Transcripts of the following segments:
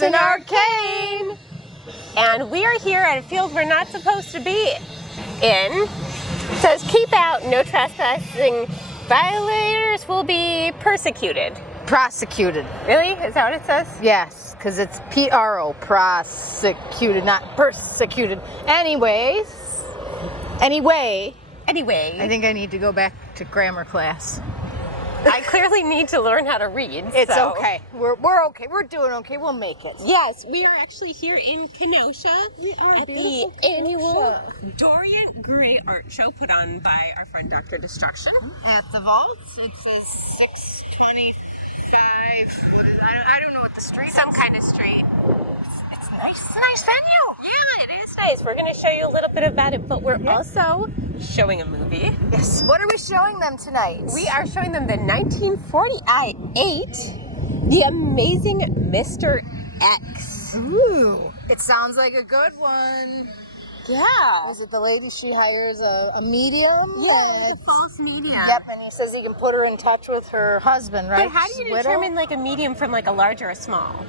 Hexen Arcane! And we are here at a field we're not supposed to be in. It says, keep out, no trespassing. Violators will be persecuted. Prosecuted. Really? Is that what it says? Yes, because it's P-R-O, prosecuted, not persecuted. Anyway, I think I need to go back to grammar class. I clearly need to learn how to read. It's okay. We're okay. We're doing okay. We'll make it. Yes, we are actually here in Kenosha. We are at the annual Dorian Gray Art Show put on by our friend Dr. Destruction. At the vault, it says 625. What is? I don't know what the street is. Some kind of street. It's nice. It's a nice venue. Yeah, it is nice. We're going to show you a little bit about it, but we're also showing a movie. Yes. What are we showing them tonight? We are showing them the 1948 The Amazing Mr. X. Ooh, it sounds like a good one. Yeah. Is it the lady she hires a medium? Yeah, like a false medium. Yep, and he says he can put her in touch with her husband, right? But how do you determine like a medium from like a large or a small?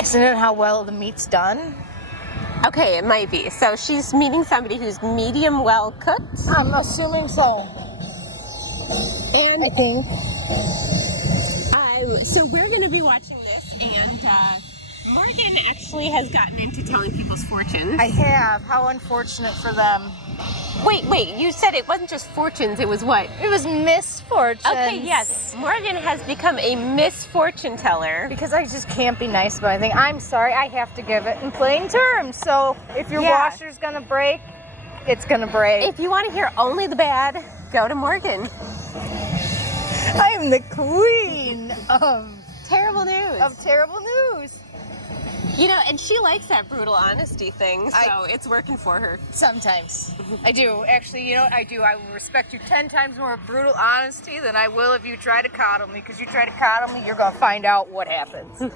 Isn't it how well the meat's done? Okay, it might be. So she's meeting somebody who's medium well cooked. I'm assuming so. And I think. So we're going to be watching this, and Morgan actually has gotten into telling people's fortunes. I have. How unfortunate for them. Wait, you said it wasn't just fortunes, it was what? It was misfortunes. Okay, yes. Morgan has become a misfortune teller. Because I just can't be nice about anything. I'm sorry, I have to give it in plain terms. So if your washer's gonna break, it's gonna break. If you want to hear only the bad, go to Morgan. I am the queen of terrible news. You know, and she likes that brutal honesty thing, so it's working for her. Sometimes. I do. Actually, you know what I do? I will respect you 10 times more brutal honesty than I will if you try to coddle me, because you try to coddle me, you're going to find out what happens. Anyway,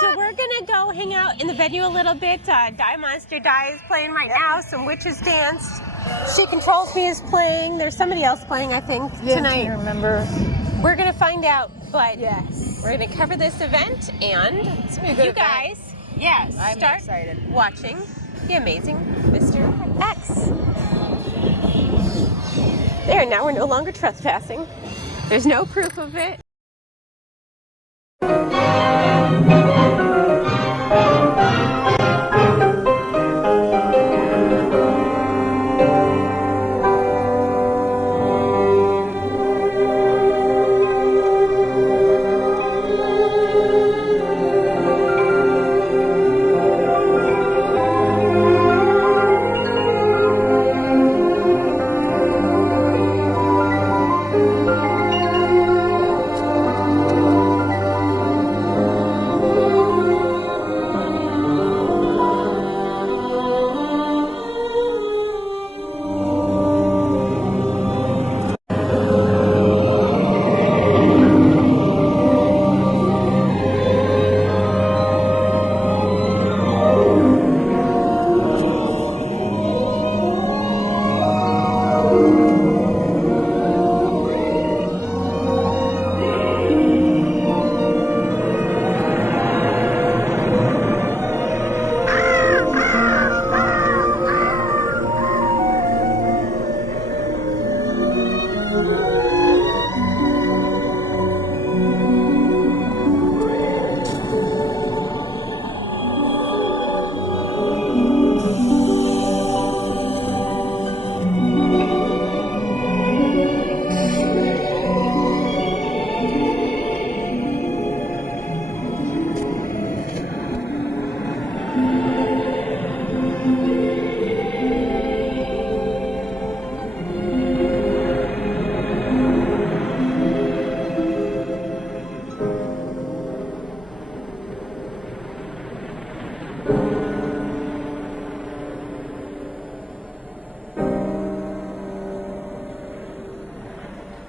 so we're going to go hang out in the venue a little bit. Die Monster Die is playing right now. Some Witches Dance. She Controls Me is playing. There's somebody else playing, I think, tonight. I remember. We're going to find out, but yes. We're going to cover this event, and it's gonna be a good you guys, I'm start excited. Watching The Amazing Mr. X. There, now we're no longer trespassing. There's no proof of it.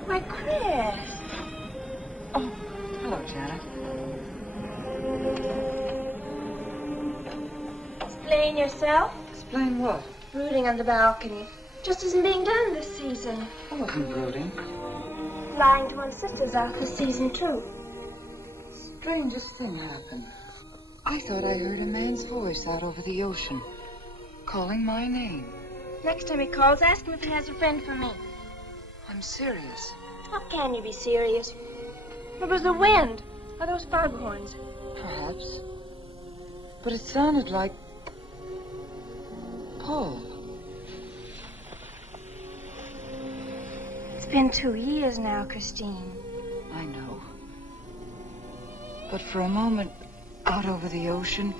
Why, Chris. Oh, hello, Janet. Explain yourself. Explain what? Brooding on the balcony. Just isn't being done this season. I wasn't brooding. Lying to one's sisters out this season, too. strangest thing happened. I thought I heard a man's voice out over the ocean, calling my name. Next time he calls, ask him if he has a friend for me. I'm serious. How can you be serious? It was the wind, or those foghorns. Perhaps. But it sounded like Paul. It's been 2 years now, Christine. I know. But for a moment, out over the ocean,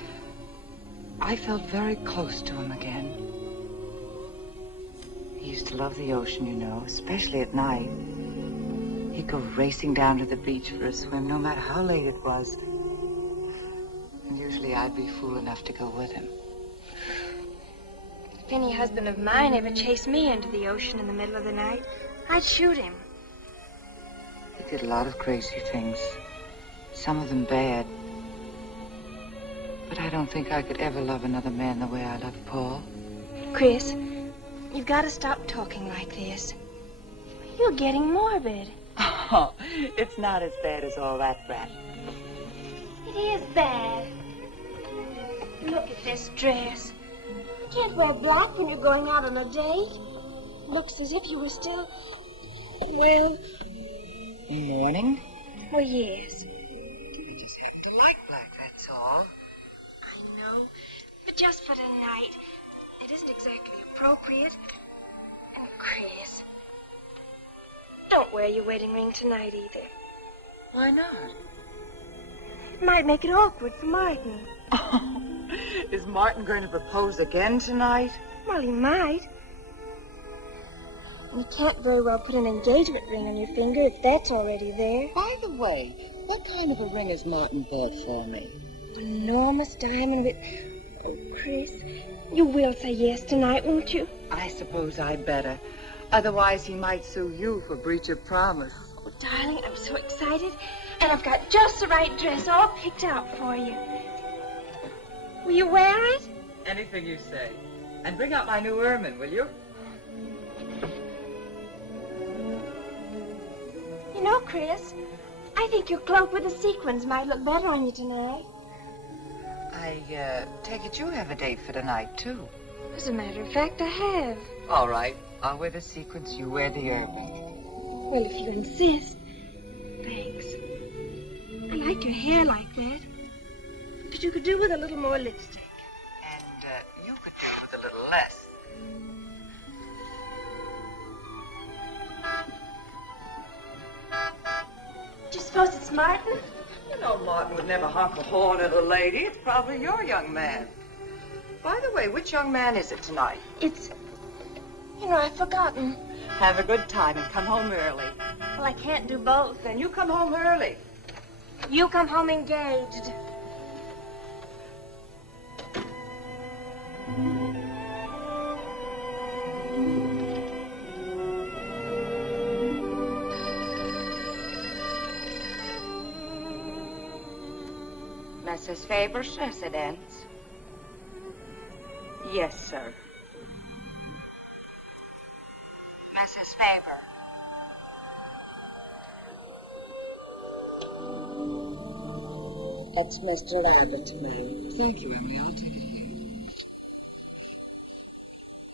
I felt very close to him again. He used to love the ocean, you know, especially at night. He'd go racing down to the beach for a swim, no matter how late it was. And usually I'd be fool enough to go with him. If any husband of mine ever chased me into the ocean in the middle of the night, I'd shoot him. He did a lot of crazy things, some of them bad. But I don't think I could ever love another man the way I love Paul. Chris, you've got to stop talking like this. You're getting morbid. Oh, it's not as bad as all that, Brat. It is bad. Look at this dress. You can't wear black when you're going out on a date. Looks as if you were still, well... In mourning? Well, yes. I just happen to like black, that's all. I know, but just for tonight, it isn't exactly appropriate. And Chris, don't wear your wedding ring tonight either. Why not? It might make it awkward for Martin. Oh, is Martin going to propose again tonight? Well, he might. And you can't very well put an engagement ring on your finger if that's already there. By the way, what kind of a ring has Martin bought for me? An enormous diamond with... Oh, Chris, you will say yes tonight, won't you? I suppose I better. Otherwise, he might sue you for breach of promise. Oh, darling, I'm so excited. And I've got just the right dress all picked out for you. Will you wear it? Anything you say. And bring out my new ermine, will you? You know, Chris, I think your cloak with the sequins might look better on you tonight. I take it you have a date for tonight, too. As a matter of fact, I have. All right. I'll wear the sequins, you wear the ermine. Well, if you insist. Thanks. I like your hair like that. But you could do with a little more lipstick. And you could do with a little less. Do you suppose it's Martin? You know Martin would never honk a horn at a lady. It's probably your young man. By the way, which young man is it tonight? It's... You know, I've forgotten. Have a good time and come home early. Well, I can't do both. Then you come home early. You come home engaged. Mrs. Faber's residence? Yes, sir. Mrs. Faber. It's Mr. Abbott, ma'am. Thank you, Emily. I'll take it here.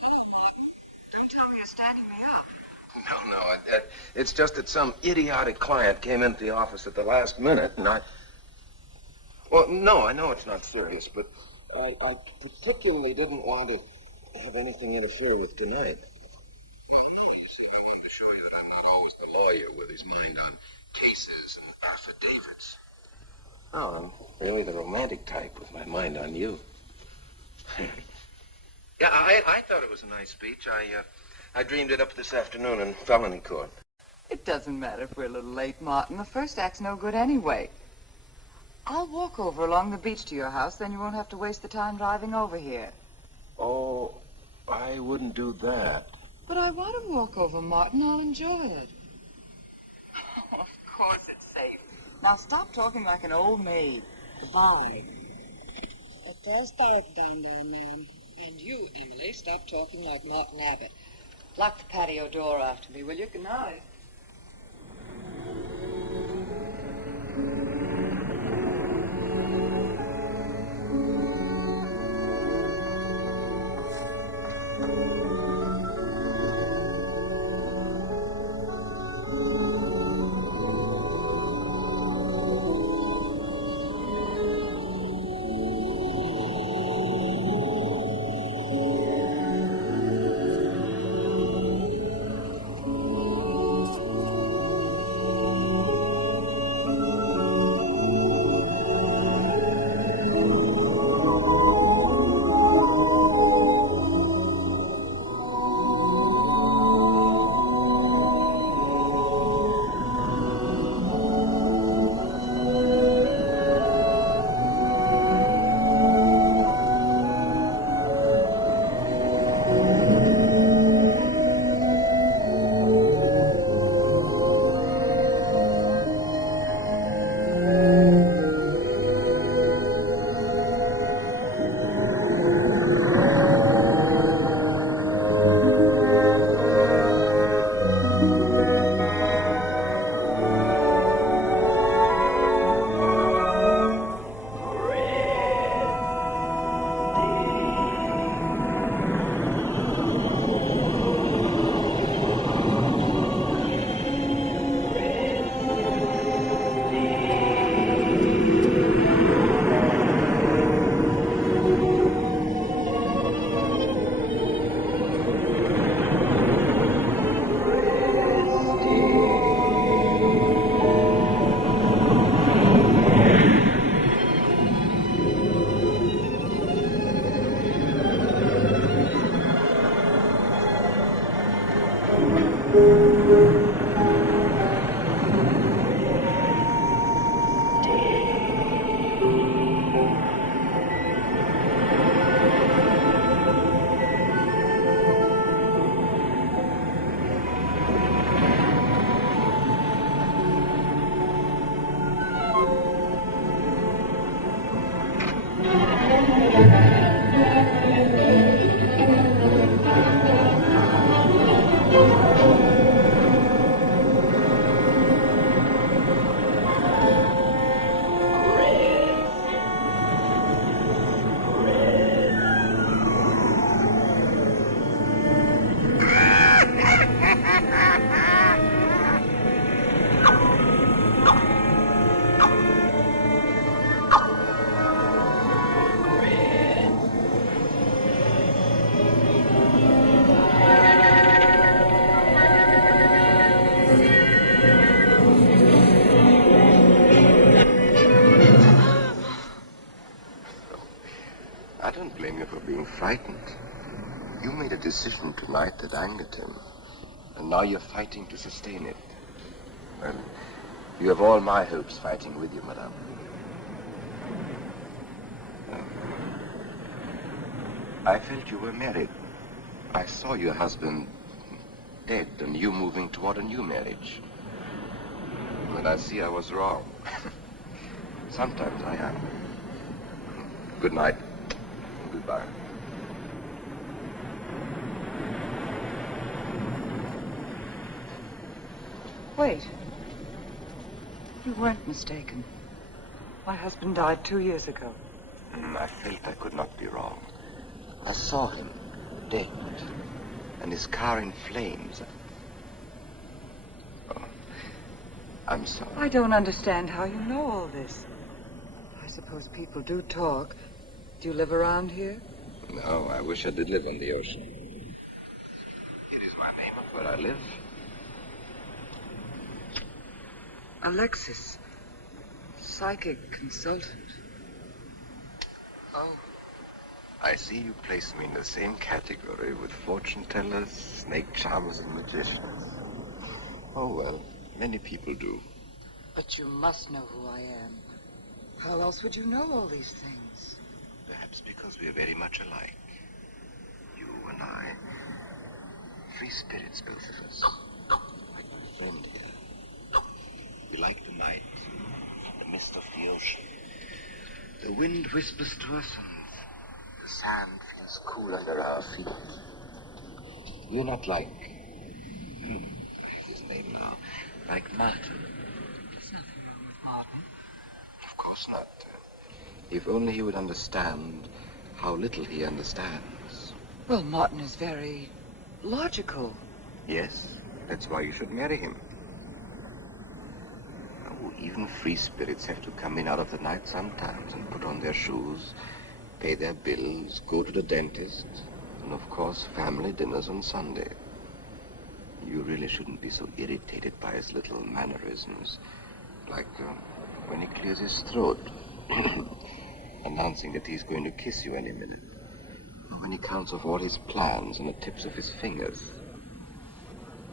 Hello, Martin. Don't tell me you're standing me up. No. It's just that some idiotic client came into the office at the last minute, and Well, no, I know it's not serious, but I particularly didn't want to have anything interfere with tonight. Well, no, you see, I wanted to show you that I'm not always the lawyer with his mind on cases and affidavits. No, I'm really the romantic type with my mind on you. Yeah, I thought it was a nice speech. I dreamed it up this afternoon in felony court. It doesn't matter if we're a little late, Martin. The first act's no good anyway. I'll walk over along the beach to your house, then you won't have to waste the time driving over here. Oh, I wouldn't do that. But I want to walk over, Martin. I'll enjoy it. Oh, of course it's safe. Now stop talking like an old maid. Goodbye. It is dark down there, ma'am. And you, Emily, stop talking like Martin Abbott. Lock the patio door after me, will you? Good night. I don't blame you for being frightened. You made a decision tonight that angered him, and now you're fighting to sustain it. Well, you have all my hopes fighting with you, madame. I felt you were married. I saw your husband dead and you moving toward a new marriage. But I see I was wrong. Sometimes I am. Good night. Goodbye. Wait. You weren't mistaken. My husband died 2 years ago. I felt I could not be wrong. I saw him dead and his car in flames. Oh, I'm sorry. I don't understand how you know all this. I suppose people do talk. Do you live around here? No, I wish I did live on the ocean. Here is my name and where I live. Alexis, psychic consultant. Oh. I see you place me in the same category with fortune tellers, snake charmers, and magicians. Oh, well, many people do. But you must know who I am. How else would you know all these things? Perhaps because we are very much alike. You and I. Free spirits, both of us. Like my friend here. We like the night, the mist of the ocean. The wind whispers to us and the sand feels cool under our feet. We're not like, oh, I have his name now, like Martin. There's nothing wrong with Martin. Of course not. If only he would understand how little he understands. Well, Martin is very logical. Yes, that's why you should marry him. Oh, even free spirits have to come in out of the night sometimes and put on their shoes, pay their bills, go to the dentist, and of course family dinners on Sunday. You really shouldn't be so irritated by his little mannerisms, like when he clears his throat, announcing that he's going to kiss you any minute, or when he counts off all his plans on the tips of his fingers.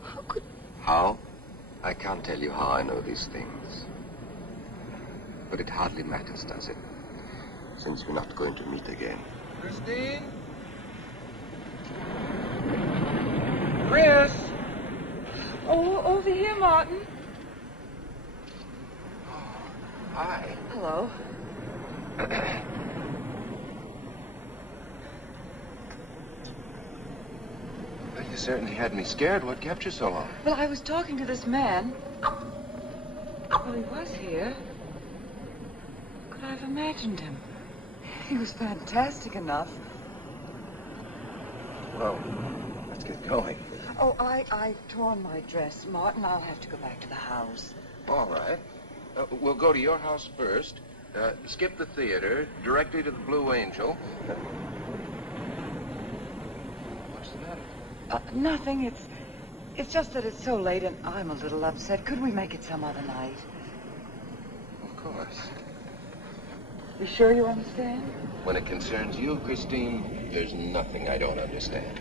How could... How? I can't tell you how I know these things. But it hardly matters, does it? Since we're not going to meet again. Christine? Chris? Oh, over here, Martin. Hi. Hello. Well, you certainly had me scared. What kept you so long? Well, I was talking to this man. Well, he was here. Could I have imagined him? He was fantastic enough. Well, let's get going. Oh, I've torn my dress. Martin, I'll have to go back to the house. All right. We'll go to your house first, skip the theater, directly to the Blue Angel. What's the matter? Nothing. It's just that it's so late and I'm a little upset. Could we make it some other night? Of course. You sure you understand? When it concerns you, Christine, there's nothing I don't understand.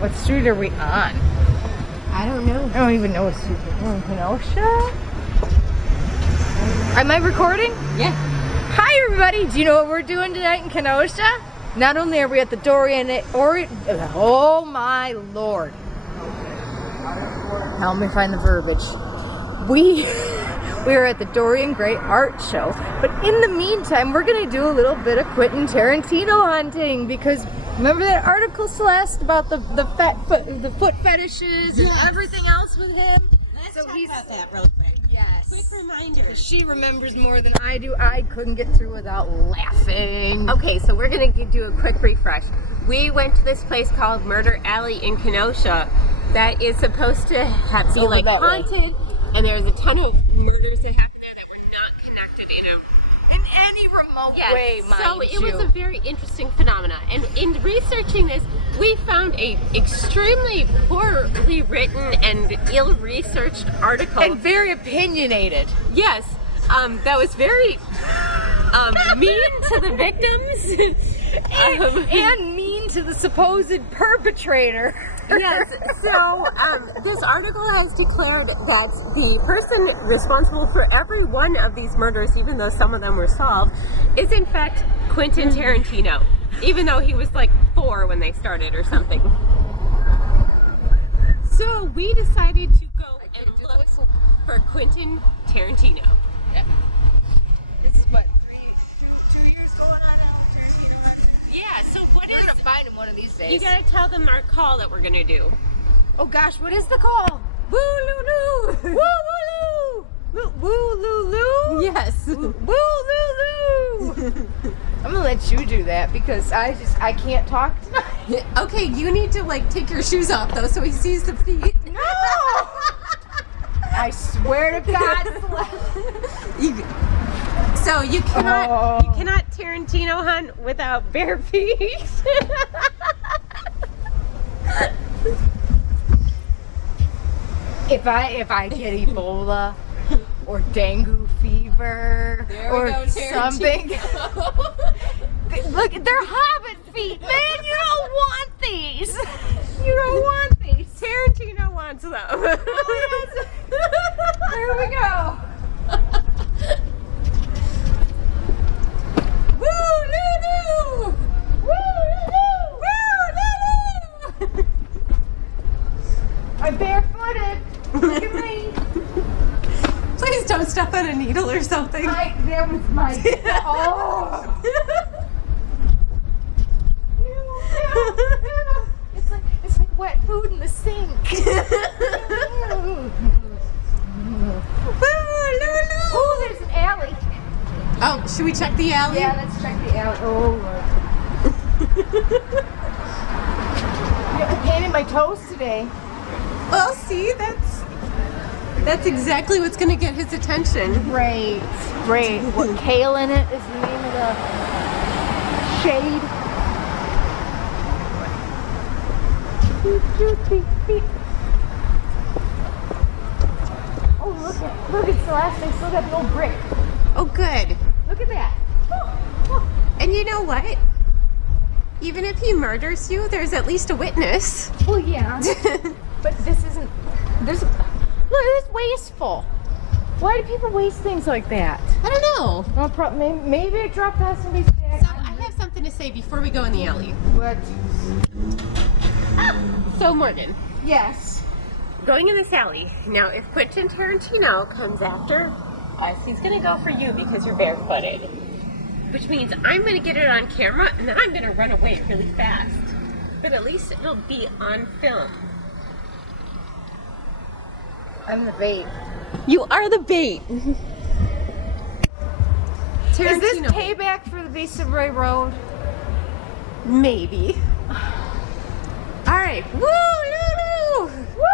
What street are we on? I don't know. I don't even know what street we're in. Kenosha? Am I recording? Yeah. Hi everybody! Do you know what we're doing tonight in Kenosha? Not only are we at the oh my lord. Help me find the verbiage. We are at the Dorian Gray art show, but in the meantime, we're gonna do a little bit of Quentin Tarantino hunting because remember that article, Celeste, about the foot fetishes and everything else with him? Let's talk about that real quick. Yes. Quick reminder. She remembers more than I do. I couldn't get through without laughing. Okay, so we're gonna do a quick refresh. We went to this place called Murder Alley in Kenosha that is supposed to be like haunted, and there's a ton of murders that happen there that were not connected in any remote way, mind so it was a very interesting phenomena. And in researching this, we found a extremely poorly written and ill-researched article. And very opinionated. Yes, that was very mean to the victims. And mean to the supposed perpetrator. Yes, so this article has declared that the person responsible for every one of these murders, even though some of them were solved, is in fact Quentin Tarantino, even though he was like 4 when they started or something. So we decided to go and look for Quentin Tarantino. Yep. This is what, 2 years going on now, Tarantino hunting? Yeah, so we're gonna find him one of these days. You gotta tell them our call that we're gonna do. Oh gosh, what is the call? Woo-loo-loo! Woo-loo-loo! Woo-loo-loo? Yes. Woo-loo-loo! I'm gonna let you do that because I can't talk tonight. Okay, you need to like take your shoes off though so he sees the feet. No! I swear to God, So you cannot Tarantino hunt without bare feet. If I get Ebola or dengue fever or something. Look, they're hobbit feet, man. You don't want these. You don't want these. Tarantino wants them. Oh, yes. There we go. Woo-loo-loo! Woo-loo-loo! I'm barefooted. Look at me. Please don't step on a needle or something. That was my. Oh. It's like wet food in the sink. Oh, there's an alley. Oh, should we check the alley? Yeah, let's check the alley. Oh, Lord. I painted my toes today. Well, see, that's exactly what's going to get his attention. Great. What kale in it is the name of the shade. Oh, look at Celeste. They still got the old brick. Oh, good. Look at that. Oh. And you know what? Even if he murders you, there's at least a witness. Well, yeah. But this isn't. Look, it's wasteful. Why do people waste things like that? I don't know. Well, maybe it dropped out somebody's bag. So I have something to say before we go in the alley. What? So Morgan. Yes. Going in this alley. Now, if Quentin Tarantino comes after us, he's gonna go for you because you're barefooted. Which means I'm gonna get it on camera and then I'm gonna run away really fast. But at least it'll be on film. I'm the bait. You are the bait. Tarantino. Is this payback for the Beast of Bray Road? Maybe. All right. Woo, loo, loo. Woo!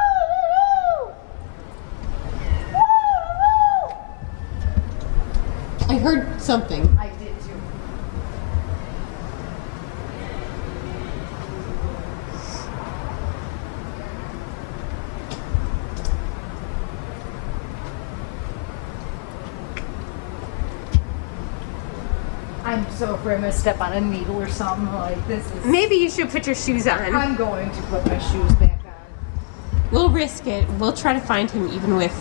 Woo! I heard something. I did too. I'm so afraid I'm gonna step on a needle or something like this. Maybe you should put your shoes on. I'm going to put my shoes back on. We'll risk it. We'll try to find him even with.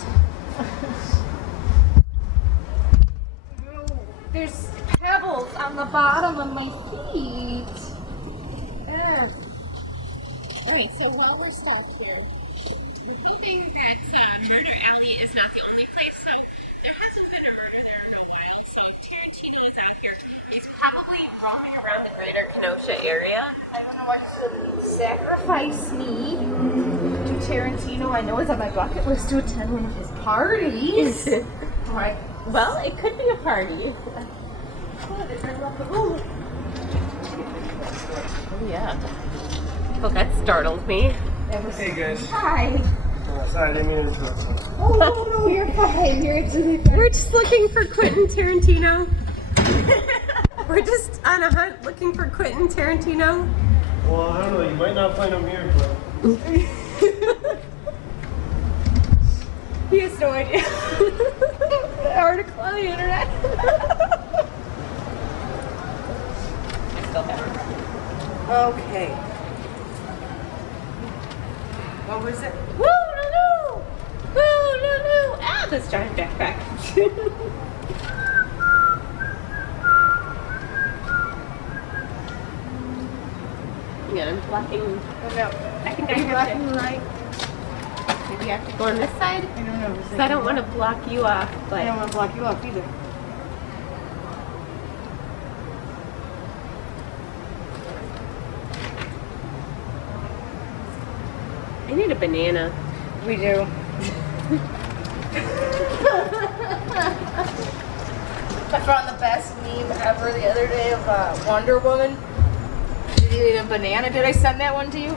There's pebbles on the bottom of my feet. All right. So while we're stopped here, We're hoping that Murder Alley is not the only place. So there hasn't been a murder there in a while. So if Tarantino is out here, he's probably roaming around the greater Kenosha area. I don't know why you feel the need to sacrifice me to Tarantino. I know it's on my bucket list to attend one of his parties. Right. Well, it could be a party. Oh, yeah. Oh, that startled me. Hey guys. hi. Sorry, I didn't mean to interrupt you. Oh, no, you're fine. You're absolutely fine. We're just looking for Quentin Tarantino. We're just on a hunt looking for Quentin Tarantino. Well, I don't know. You might not find him here, but He has no idea. The article on the internet. I still have it. Okay. What was it? Woo, no, no! Woo, no, no! Ah, this giant backpack. Yeah, I'm blocking. Oh, no. I think I Are you have blocking to. right? Maybe I have to go on this side? I don't know. Because I don't want to block you off, but. I don't want to block you off either. I need a banana. We do. I found the best meme ever the other day of Wonder Woman. Did you eat a banana? Did I send that one to you?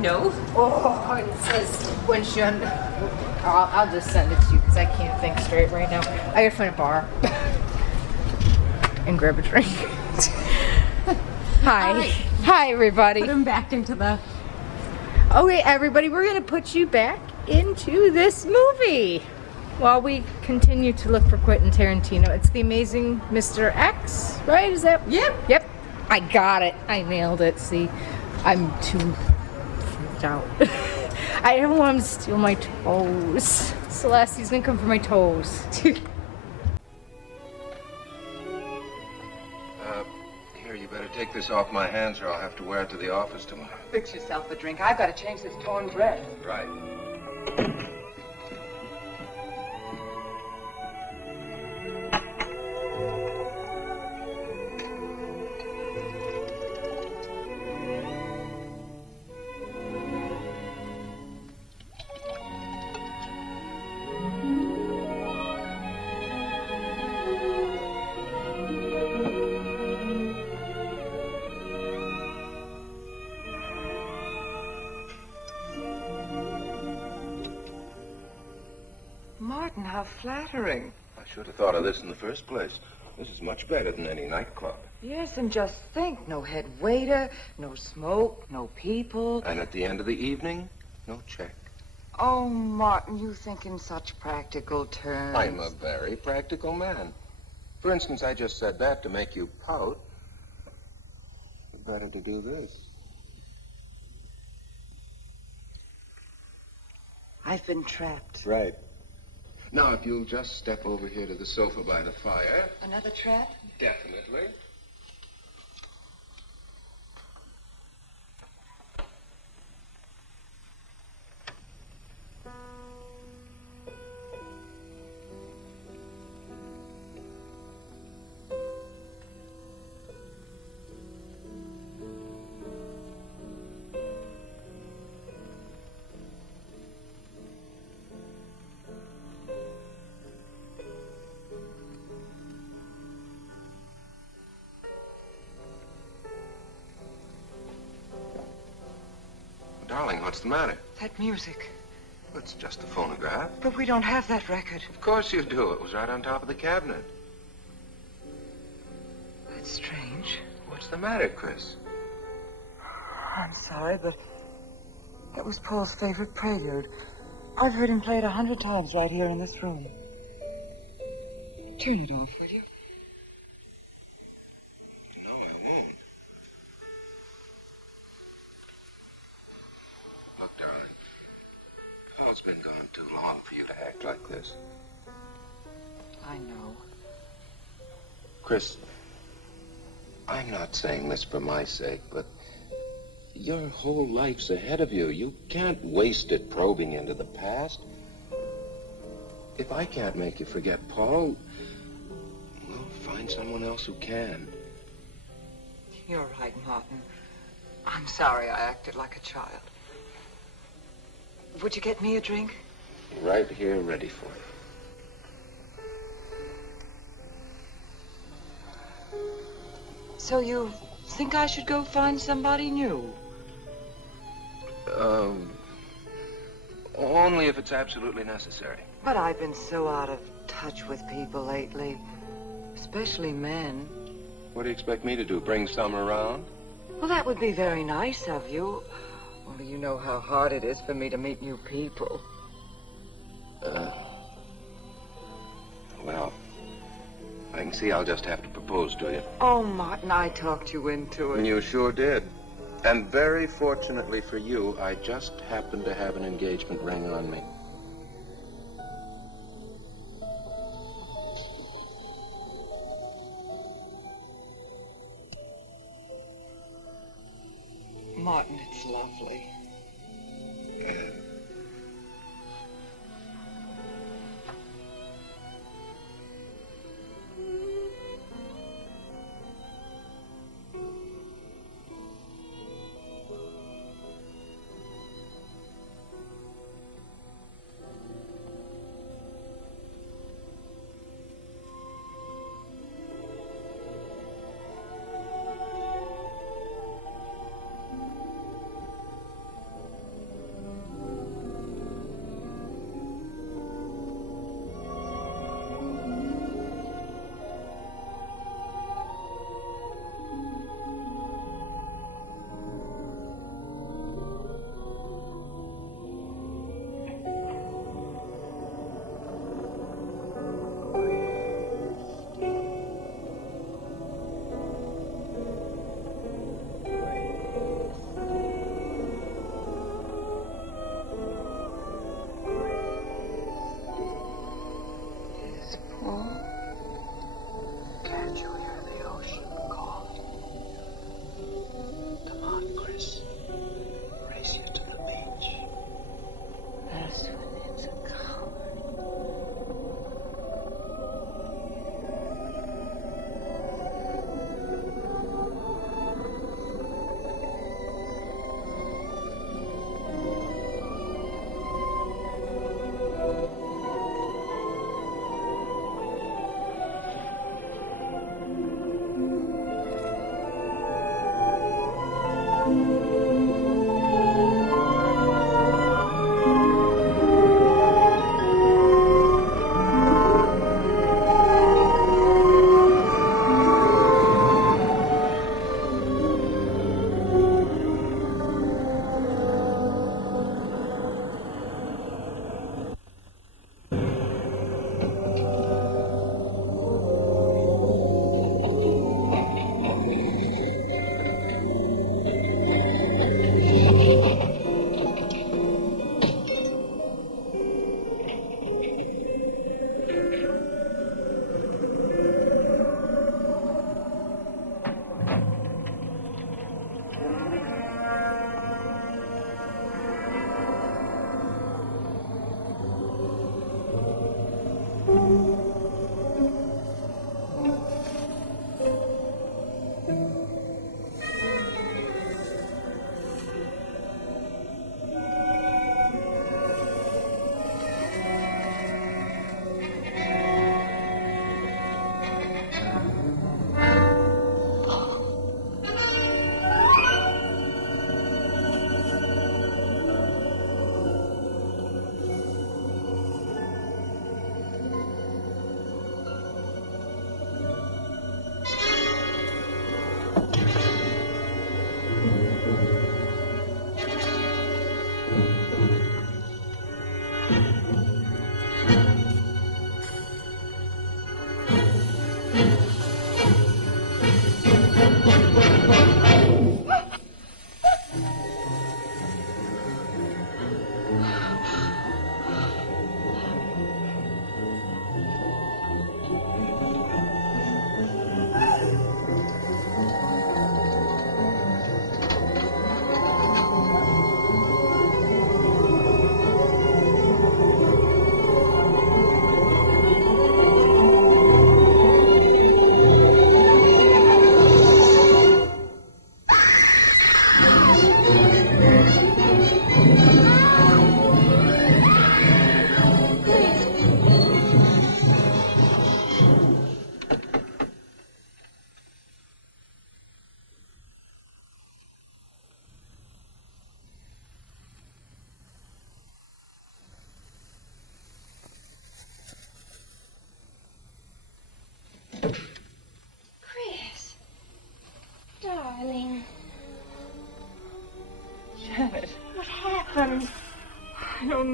No. Oh, it says when she I'll just send it to you because I can't think straight right now. I gotta find a bar and grab a drink. Hi. Hi, everybody. Put him back into the. Okay, everybody, we're gonna put you back into this movie while we continue to look for Quentin Tarantino. It's The Amazing Mr. X, right? Is that? Yep. Yep. I got it. I nailed it. See, I'm too freaked out. I don't want him to steal my toes. Celeste, he's gonna come for my toes. Here, you better take this off my hands or I'll have to wear it to the office tomorrow. Fix yourself a drink. I've got to change this torn dress. Right. Martin, how flattering. I should have thought of this in the first place. This is much better than any nightclub. Yes, and just think, no head waiter, no smoke, no people. And at the end of the evening, no check. Oh, Martin, you think in such practical terms. I'm a very practical man. For instance, I just said that to make you pout. But better to do this. I've been trapped. Right. Now, if you'll just step over here to the sofa by the fire. Another trap? Definitely. Darling, what's the matter? That music. It's just a phonograph. But we don't have that record. Of course you do. It was right on top of the cabinet. That's strange. What's the matter, Chris? I'm sorry, but that was Paul's favorite prelude. I've heard him play it 100 times right here in this room. Turn it off, will you? No, I won't. Look, darling, Paul's been gone too long for you to act like this. I know. Chris, I'm not saying this for my sake, but Your whole life's ahead of you. You can't waste it probing into the past. If I can't make you forget Paul, well, find someone else who can. You're right, Martin. I'm sorry I acted like a child. Would you get me a drink? Right here, ready for you. So you think I should go find somebody new? Only if it's absolutely necessary. But I've been so out of touch with people lately, especially men. What do you expect me to do, bring some around? Well, that would be very nice of you. Only you know how hard it is for me to meet new people. Well, I can see I'll just have to propose to you. Oh, Martin, I talked you into it. You sure did. And very fortunately for you, I just happened to have an engagement ring on me. Martin, it's lovely.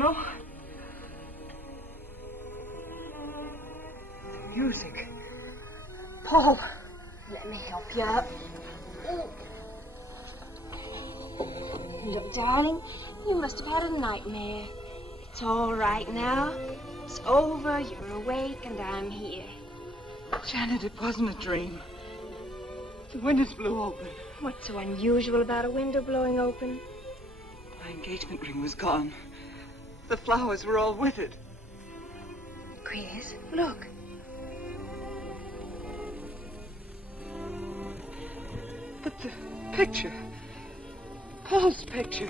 no. The music. Paul. Let me help you up. Ooh. Look, darling, you must have had a nightmare. It's all right now. It's over, you're awake, and I'm here. Janet, it wasn't a dream. The windows blew open. What's so unusual about a window blowing open? My engagement ring was gone. The flowers were all with it. Chris, look. But the picture. Paul's picture.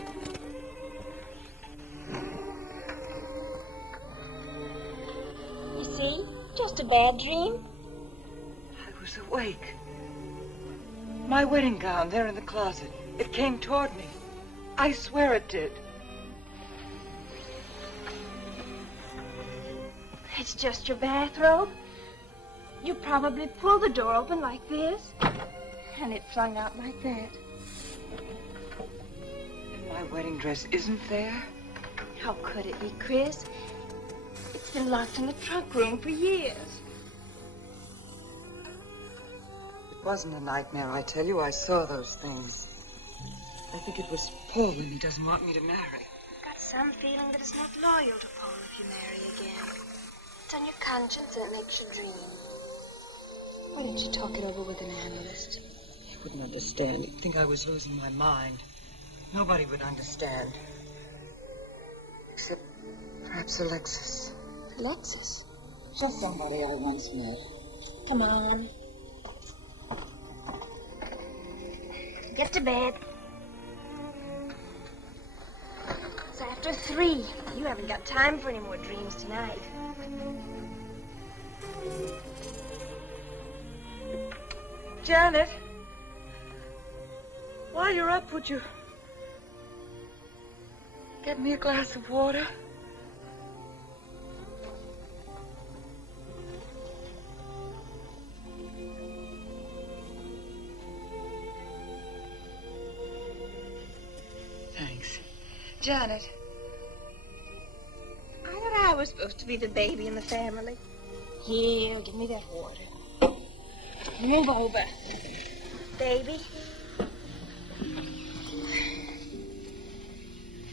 You see? Just a bad dream. I was awake. My wedding gown there in the closet. It came toward me. I swear it did. It's just your bathrobe. You probably pulled the door open like this, and it flung out like that. And my wedding dress isn't there? How could it be, Chris? It's been locked in the trunk room for years. It wasn't a nightmare, I tell you. I saw those things. I think it was Paul, and he doesn't want me to marry. I've got some feeling that it's not loyal to Paul if you marry again. It's on your conscience and it makes you dream. Why don't you talk it over with an analyst? He wouldn't understand. He'd think I was losing my mind. Nobody would understand. Except perhaps Alexis. Alexis? Just somebody I once met. Come on. Get to bed. It's after 3. You haven't got time for any more dreams tonight. Janet, while you're up, would you get me a glass of water? Thanks. Janet. I thought I was supposed to be the baby in the family. Here, give me that water. Move over, baby.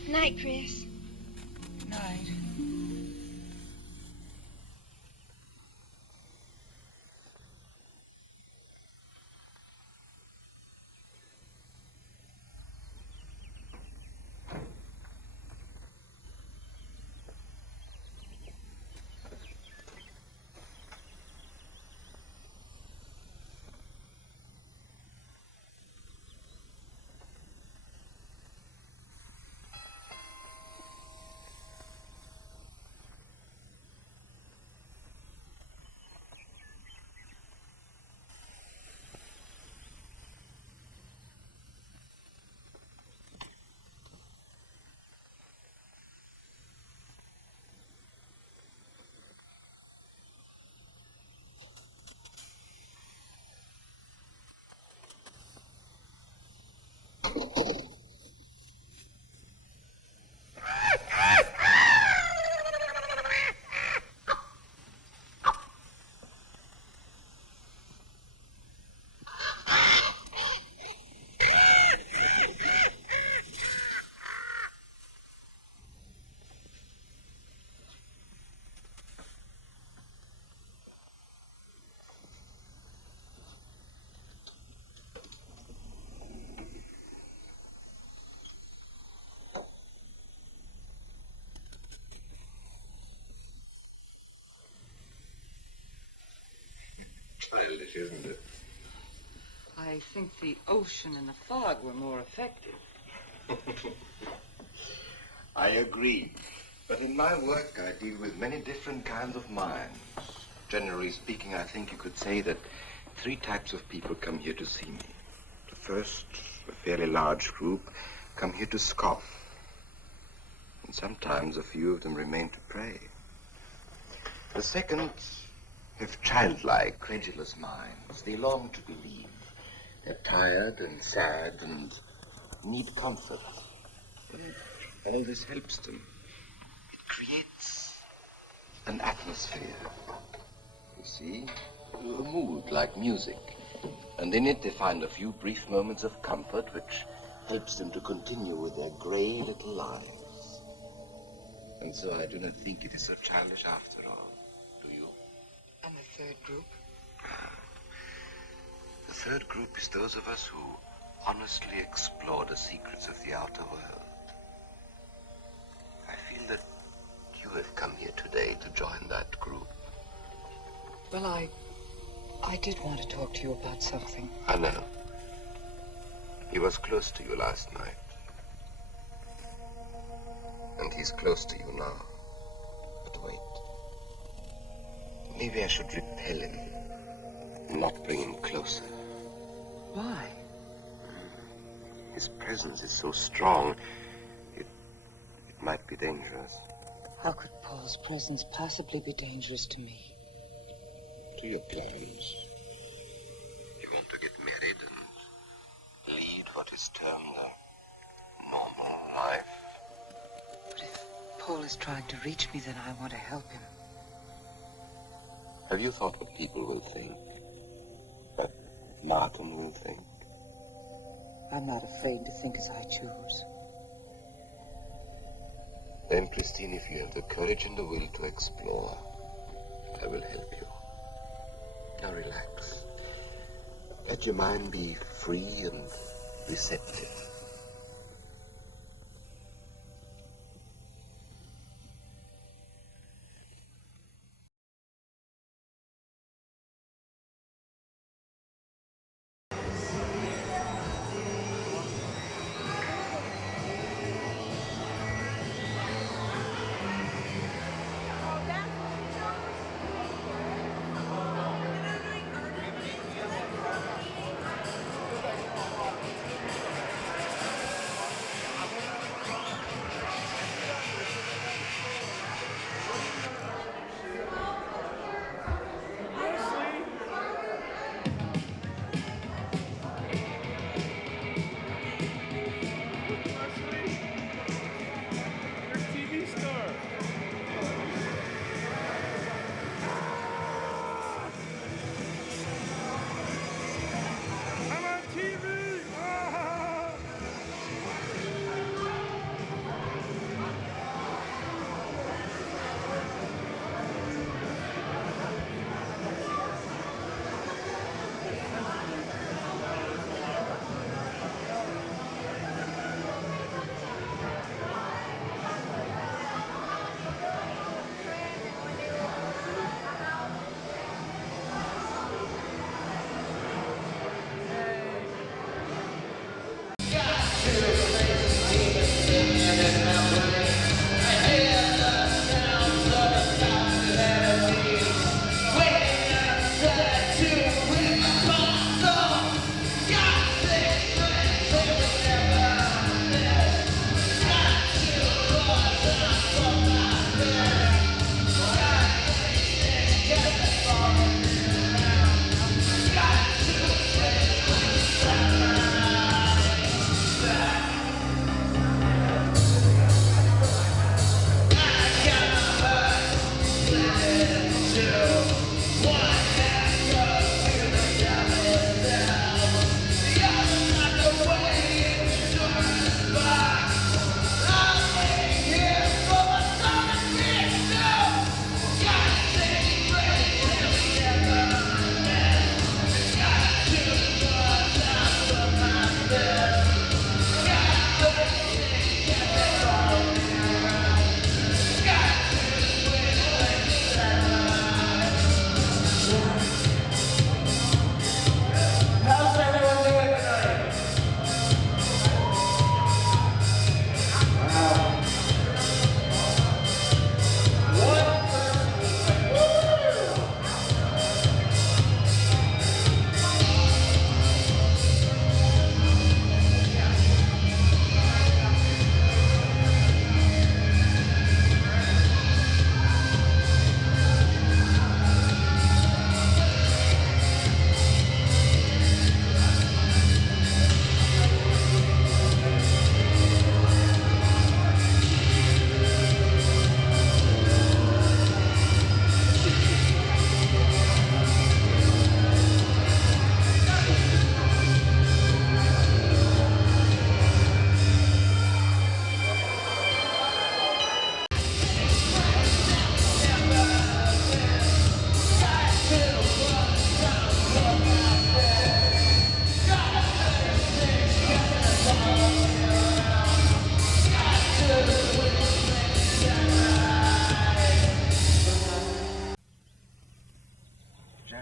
Night, Chris. Night. Childish, isn't it? I think the ocean and the fog were more effective. I agree. But in my work, I deal with many different kinds of minds. Generally speaking, I think you could say that 3 types of people come here to see me. The first, a fairly large group, come here to scoff. And sometimes a few of them remain to pray. The second have childlike, credulous minds. They long to believe. They're tired and sad and need comfort. And all this helps them. It creates an atmosphere. You see? A mood like music. And in it they find a few brief moments of comfort which helps them to continue with their gray little lives. And so I do not think it is so childish after all. Do you? And the third group? The third group is those of us who honestly explore the secrets of the outer world. I feel that you have come here today to join that group. Well, I did want to talk to you about something. I know. He was close to you last night. And he's close to you now. But wait. Maybe I should repel him. Not bring him closer. Why? His presence is so strong, it might be dangerous. How could Paul's presence possibly be dangerous to me? To your plans. You want to get married and lead what is termed a normal life. But if Paul is trying to reach me, then I want to help him. Have you thought what people will think? What Martin will think? I'm not afraid to think as I choose. Then, Christine, if you have the courage and the will to explore, I will help you. Now relax. Let your mind be free and receptive.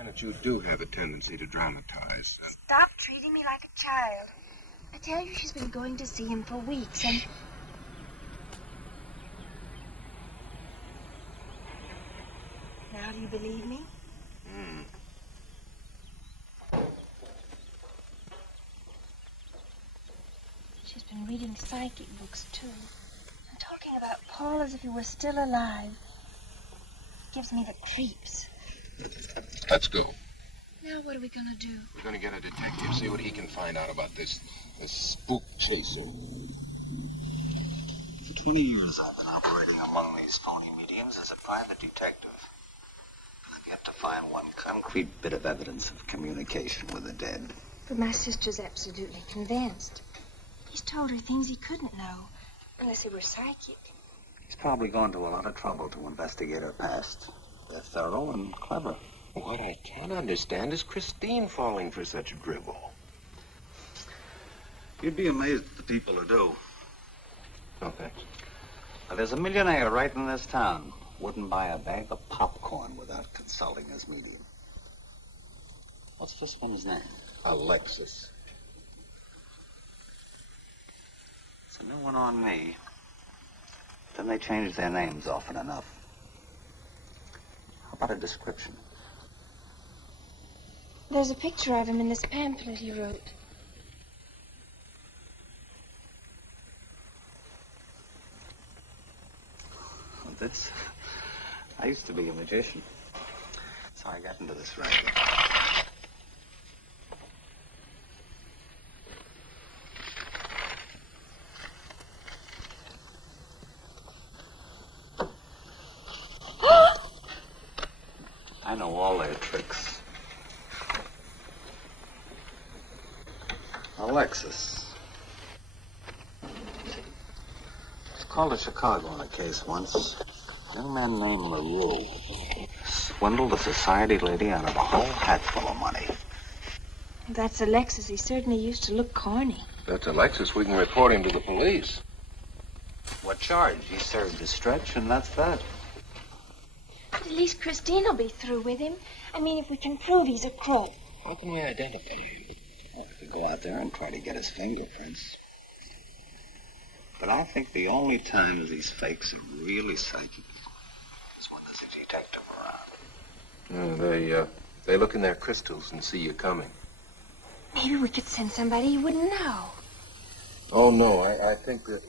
that you do have a tendency to dramatize, and... Stop treating me like a child. I tell you, she's been going to see him for weeks, and... Now do you believe me? She's been reading psychic books, too. And talking about Paul as if he were still alive. Gives me the creeps. Let's go. Now what are we gonna do? We're gonna get a detective, see what he can find out about this spook chaser. For 20 years, I've been operating among these phony mediums as a private detective. And I've yet to find one concrete bit of evidence of communication with the dead. But my sister's absolutely convinced. He's told her things he couldn't know, unless he were psychic. He's probably gone to a lot of trouble to investigate her past. They're thorough and clever. What I can't understand is Christine falling for such drivel. You'd be amazed at the people who do. No, thanks. Now, there's a millionaire right in this town. Wouldn't buy a bag of popcorn without consulting his medium. What's this one's name? Alexis. It's a new one on me. Then they change their names often enough. How about a description? There's a picture of him in this pamphlet he wrote. This? I used to be a magician. That's how I got into this racket. I know all their tricks. Alexis. Was called to Chicago on a case once. A young man named LaRue swindled a society lady out of a whole hatful of money. That's Alexis. He certainly used to look corny. That's Alexis. We can report him to the police. What charge? He served his stretch, and that's that. But at least Christine will be through with him. I mean, if we can prove he's a crook. How can we identify him? Well, if you go out there and try to get his fingerprints. But I think the only times these fakes are really psychic is when there's a detective around. They look in their crystals and see you coming. Maybe we could send somebody you wouldn't know. Oh, no, I think that...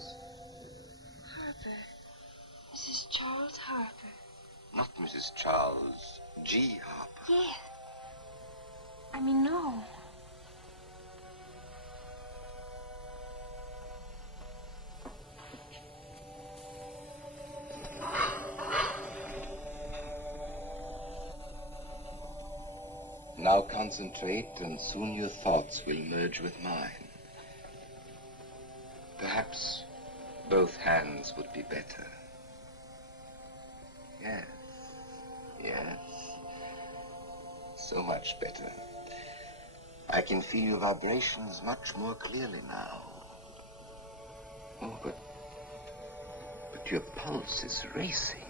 is? Harper. Mrs. Charles Harper. Not Mrs. Charles G. Harper. Yes. I mean, no. Now concentrate, and soon your thoughts will merge with mine. Perhaps both hands would be better. Yes, yes. So much better. I can feel your vibrations much more clearly now. Oh, but your pulse is racing.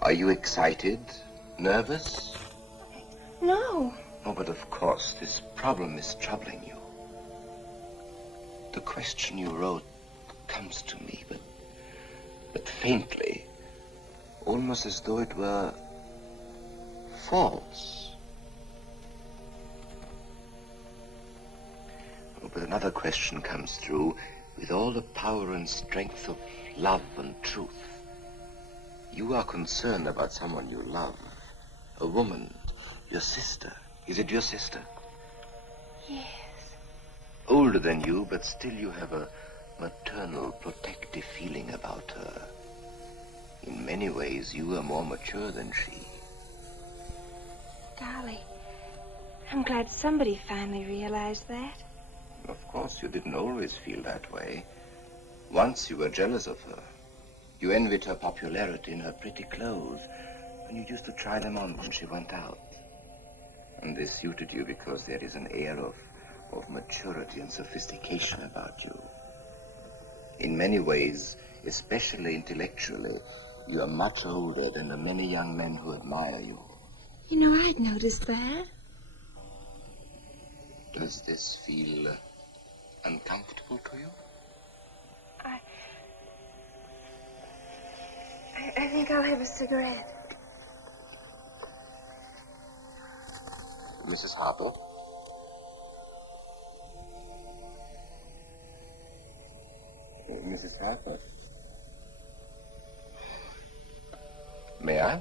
Are you excited? Nervous? No. Oh, but of course, this problem is troubling you. The question you wrote comes to me, but faintly, almost as though it were false. Oh, but another question comes through with all the power and strength of love and truth. You are concerned about someone you love, a woman, your sister. Is it your sister? Yes. Older than you, but still you have a maternal, protective feeling about her. In many ways, you are more mature than she. Golly, I'm glad somebody finally realized that. Of course, you didn't always feel that way. Once you were jealous of her. You envied her popularity in her pretty clothes, and you used to try them on when she went out. And this suited you because there is an air of maturity and sophistication about you. In many ways, especially intellectually, you are much older than the many young men who admire you. You know, I'd noticed that. Does this feel uncomfortable to you? I think I'll have a cigarette. Mrs. Harper? Mrs. Harper? May I?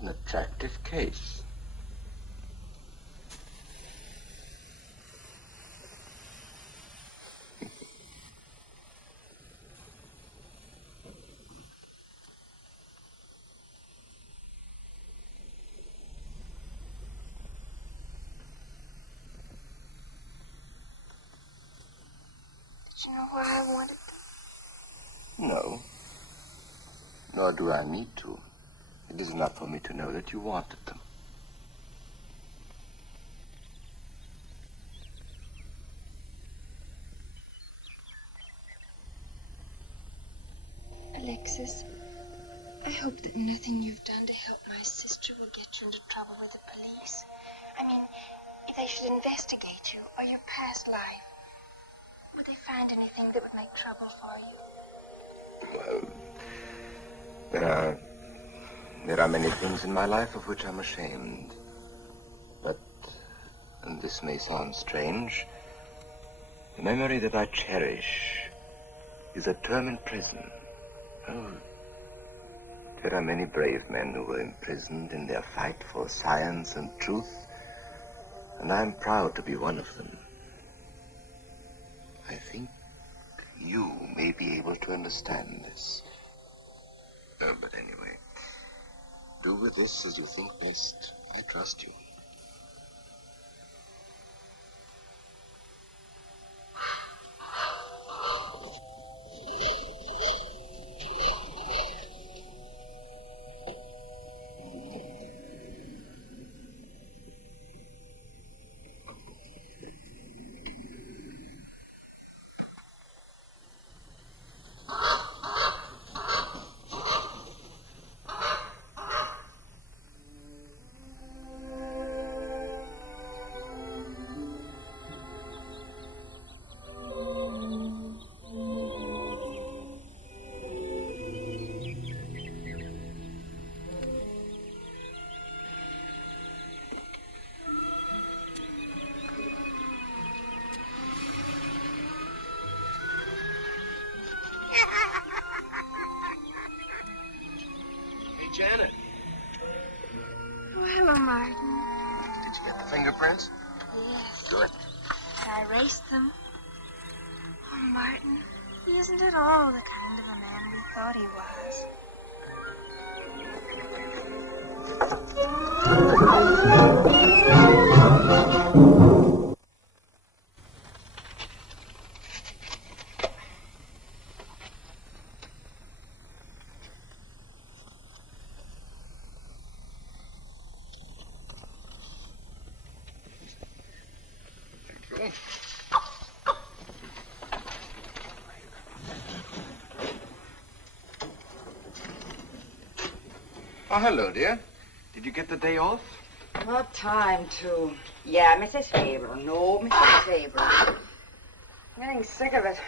An attractive case. Did you know why I wanted them? No. Nor do I need to. It is enough for me to know that you wanted them. Alexis, I hope that nothing you've done to help my sister will get you into trouble with the police. I mean, if they should investigate you or your past life, would they find anything that would make trouble for you? Well, there are many things in my life of which I'm ashamed. But, and this may sound strange, the memory that I cherish is a term in prison. Oh, there are many brave men who were imprisoned in their fight for science and truth, and I'm proud to be one of them. I think you may be able to understand this. No, but anyway, do with this as you think best. I trust you. Hey, Janet, Oh, hello, Martin. did you get the fingerprints? Yes. Good. I erased them. Oh, Martin, he isn't at all the kind of a man we thought he was. Thank you. Oh, hello, dear. Did you get the day off? What time to? Yeah, Mrs. Faber. No, Mrs. Faber. I'm getting sick of it.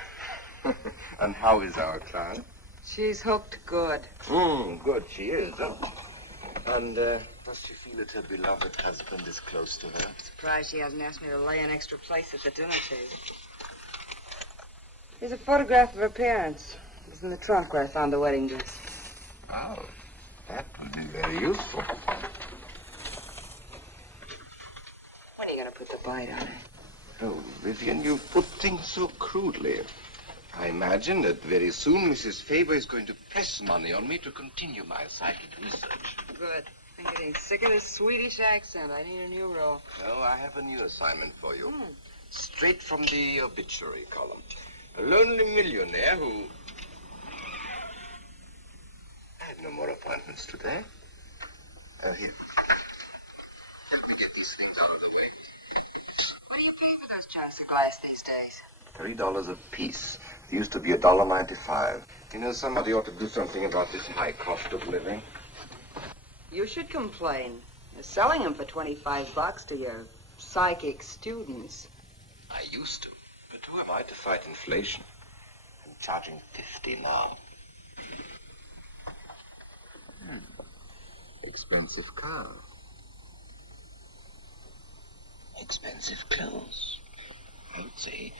And how is our client? She's hooked good. Good, she is. And does she feel that her beloved husband is close to her? Surprised she hasn't asked me to lay an extra place at the dinner table. Here's a photograph of her parents. It was in the trunk where I found the wedding dress. Oh, that would be very useful. When are you going to put the bite on it? Oh, Vivian, you put things so crudely. I imagine that very soon Mrs. Faber is going to press money on me to continue my psychic research. Good. I'm getting sick of this Swedish accent. I need a new role. No, I have a new assignment for you. Straight from the obituary column. A lonely millionaire who... I had no more appointments today. Here. Help me get these things out of the way. What do you pay for those chunks of glass these days? $3 a piece. It used to be $1.95. You know, somebody ought to do something about this high cost of living. You should complain. You're selling them for $25 to your psychic students. I used to. But who am I to fight inflation? I'm charging $50 now. Expensive car. Expensive clothes. I would say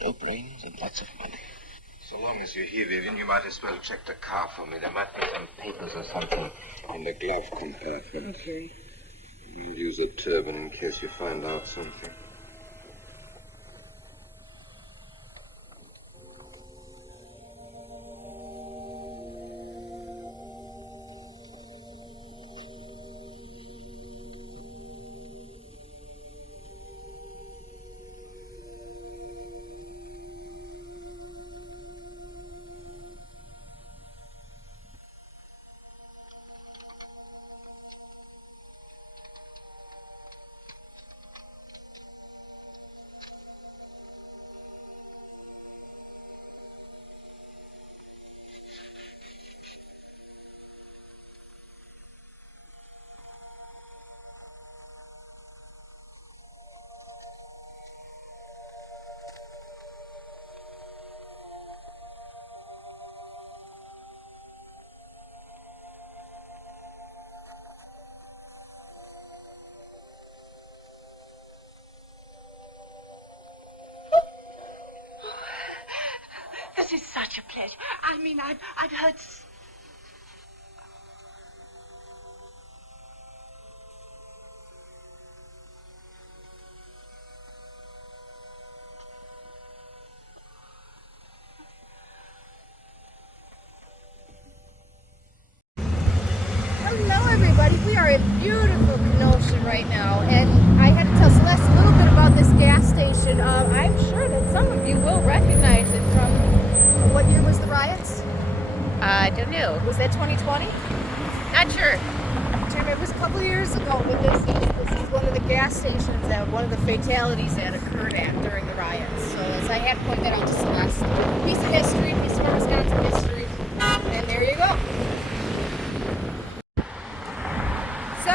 no brains and lots of money. So long as you're here, Vivian, you might as well check the car for me. There might be some papers or something in the glove compartment. Okay. I'll use a turban in case you find out something. This is such a pleasure. I mean, I've heard... Hello everybody, we are in beautiful Kenosha right now, and I had to tell Celeste a little bit about this gas station. I'm sure that some of you will recognize it from, what year was the riots? I don't know. Was that 2020? Not sure. It was a couple of years ago, but this is one of the gas stations that one of the fatalities that occurred at during the riots. So as I had to point that out to Celeste, piece of history, piece of Wisconsin history, and there you go. So,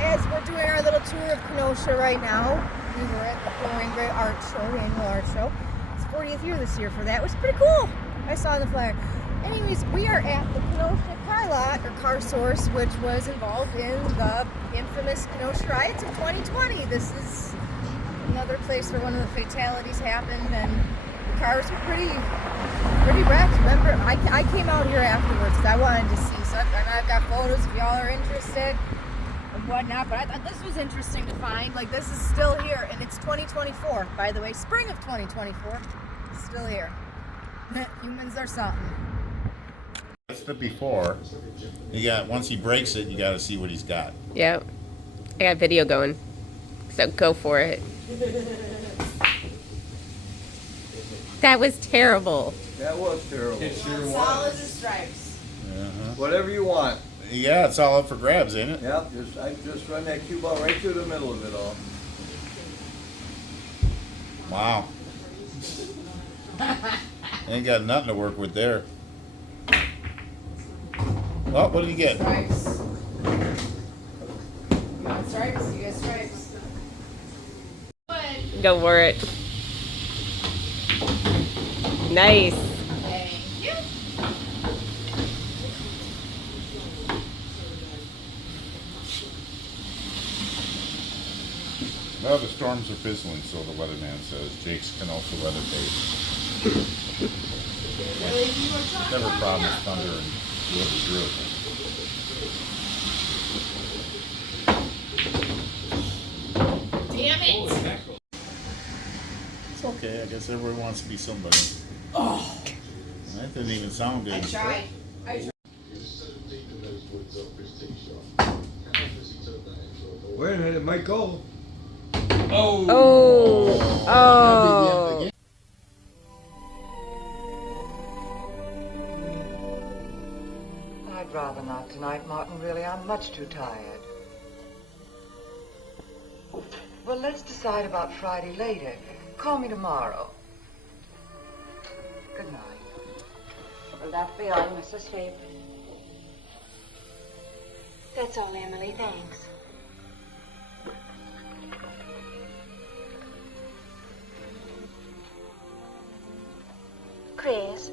as we're doing our little tour of Kenosha right now, we were at the Dorian Gray Art Show, the annual art show. It's 40th year this year for that. It was pretty cool. I saw the flyer. Anyways, we are at the Kenosha car lot, or car source, which was involved in the infamous Kenosha riots of 2020. This is another place where one of the fatalities happened, and the cars were pretty Pretty wrecked. Remember, I came out here afterwards because I wanted to see stuff, and I've got photos if y'all are interested and whatnot. But I thought this was interesting to find. Like, this is still here, and it's 2024, by the way. Spring of 2024. Still here. Humans are something. That's the before. You got, once he breaks it, you got to see what he's got. Yep. I got video going. So go for it. That was terrible. That was terrible. Solid as stripes. Whatever you want. Yeah, it's all up for grabs, ain't it? Yep, I just run that cue ball right through the middle of it all. Wow. Ain't got nothing to work with there. Oh, what did he get? Stripes. You got stripes? You got stripes. Go for it. Nice. Thank you. Well, the storms are fizzling, so the weatherman says. Jake's Kenosha weather page. Never promised thunder and it was real. Damn it. Holy mackerel. It's okay, I guess everyone wants to be somebody. Oh. That didn't even sound good. I tried. Wait a minute, it might go. Oh. Oh. I'd rather not tonight, Martin, really. I'm much too tired. Well, let's decide about Friday later. Call me tomorrow. Good night. Will that be all, Mrs. Faber? That's all, Emily. Thanks. Chris,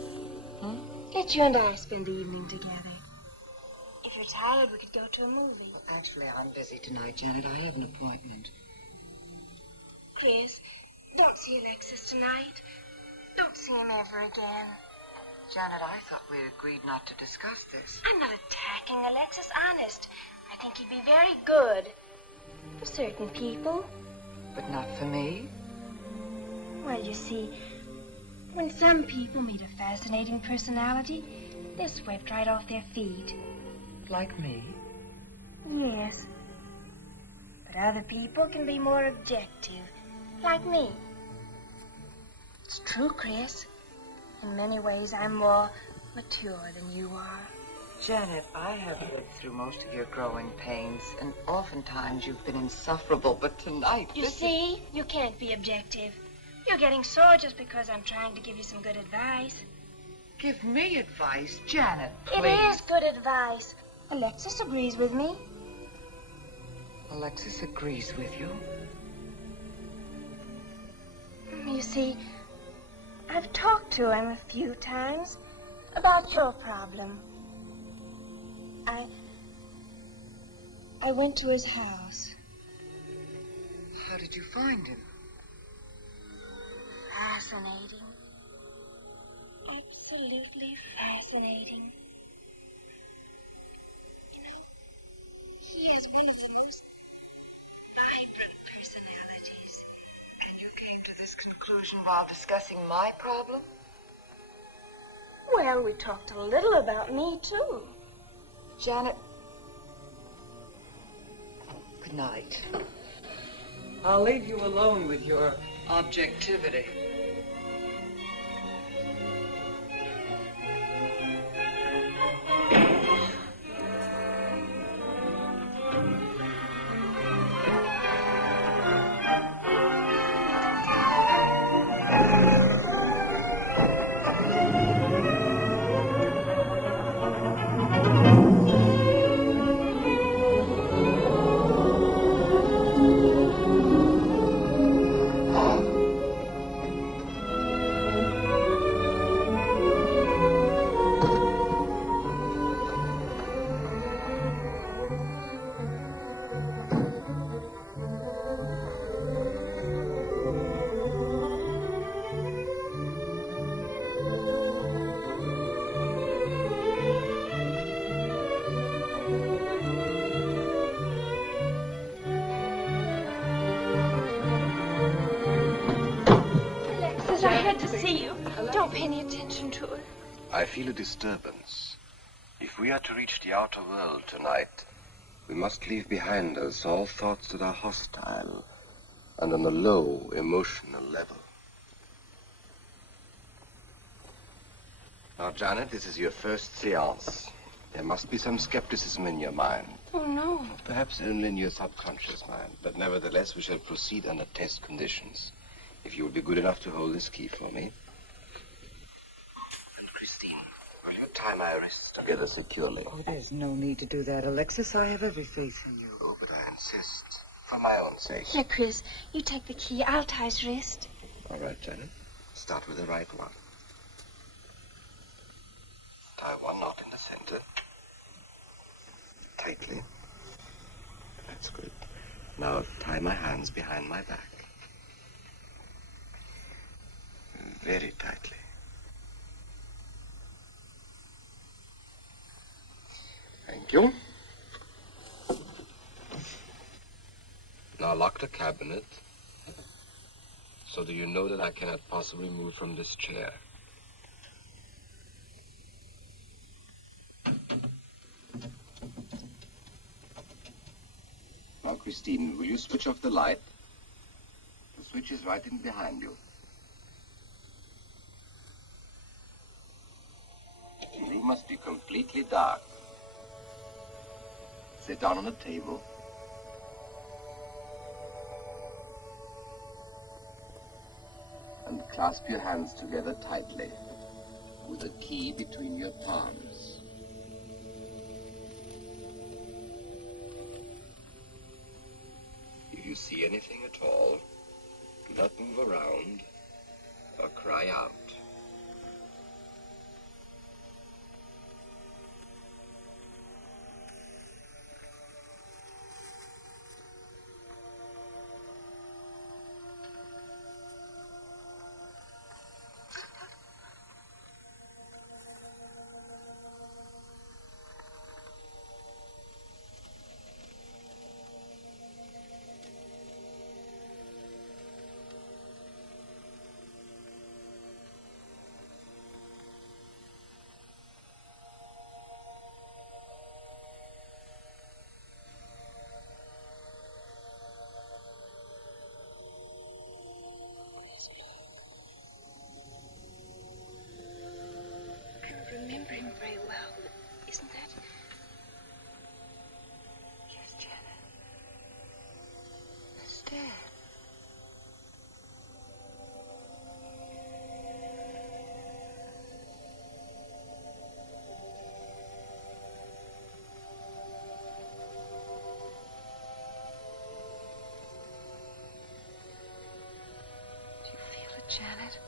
let you and I spend the evening together. If you're tired, we could go to a movie. Well, actually, I'm busy tonight, Janet. I have an appointment. Chris, don't see Alexis tonight. Don't see him ever again. Janet, I thought we agreed not to discuss this. I'm not attacking Alexis, honest. I think he'd be very good for certain people. But not for me? Well, you see, when some people meet a fascinating personality, they're swept right off their feet. Like me? Yes. But other people can be more objective, like me. It's true, Chris. In many ways, I'm more mature than you are. Janet, I have lived through most of your growing pains, and oftentimes you've been insufferable, but tonight, You see, you can't be objective. You're getting sore just because I'm trying to give you some good advice. Give me advice, Janet, please. It is good advice. Alexis agrees with me. Alexis agrees with you? You see, I've talked to him a few times about your problem. I went to his house. How did you find him? Fascinating. Absolutely fascinating. You know, he has one of the most vibrant personalities. And you came to this conclusion while discussing my problem? Well, we talked a little about me, too. Janet, good night. I'll leave you alone with your objectivity. I feel a disturbance. If we are to reach the outer world tonight, we must leave behind us all thoughts that are hostile and on a low emotional level. Now, Janet, this is your first seance. There must be some skepticism in your mind. Oh, no. Perhaps only in your subconscious mind, but nevertheless we shall proceed under test conditions. If you will be good enough to hold this key for me. And Christine, will you tie my wrists together securely? Oh, there's no need to do that, Alexis. I have every faith in you. Oh, but I insist, for my own sake. Here, Chris, you take the key. I'll tie his wrist. All right, Janet. Start with the right one. Tie one knot in the center. Tightly. That's good. Now tie my hands behind my back. Very tightly. Thank you. Now lock the cabinet. So do you know that I cannot possibly move from this chair? Now, Christine, will you switch off the light? The switch is right in behind you. The room must be completely dark. Sit down on a table. And clasp your hands together tightly, with a key between your palms. If you see anything at all, do not move around or cry out. Remember him very well, isn't that? Yes, Janet. That's Dad. Do you feel it, Janet?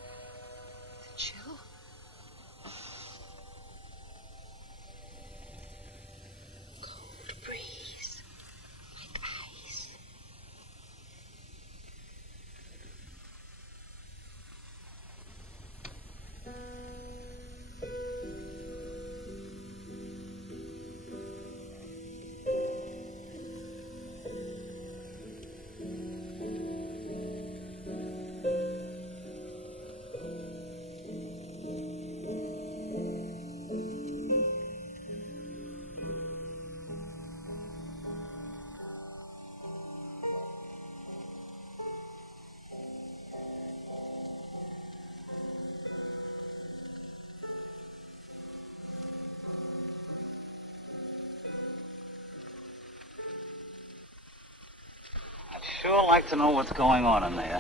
The chill? Breeze, like ice. Sure like to know what's going on in there.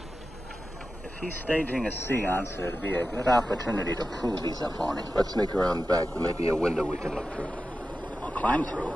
If he's staging a seance, it'd be a good opportunity to prove he's a phony. Let's sneak around back. There may be a window we can look through. Or climb through.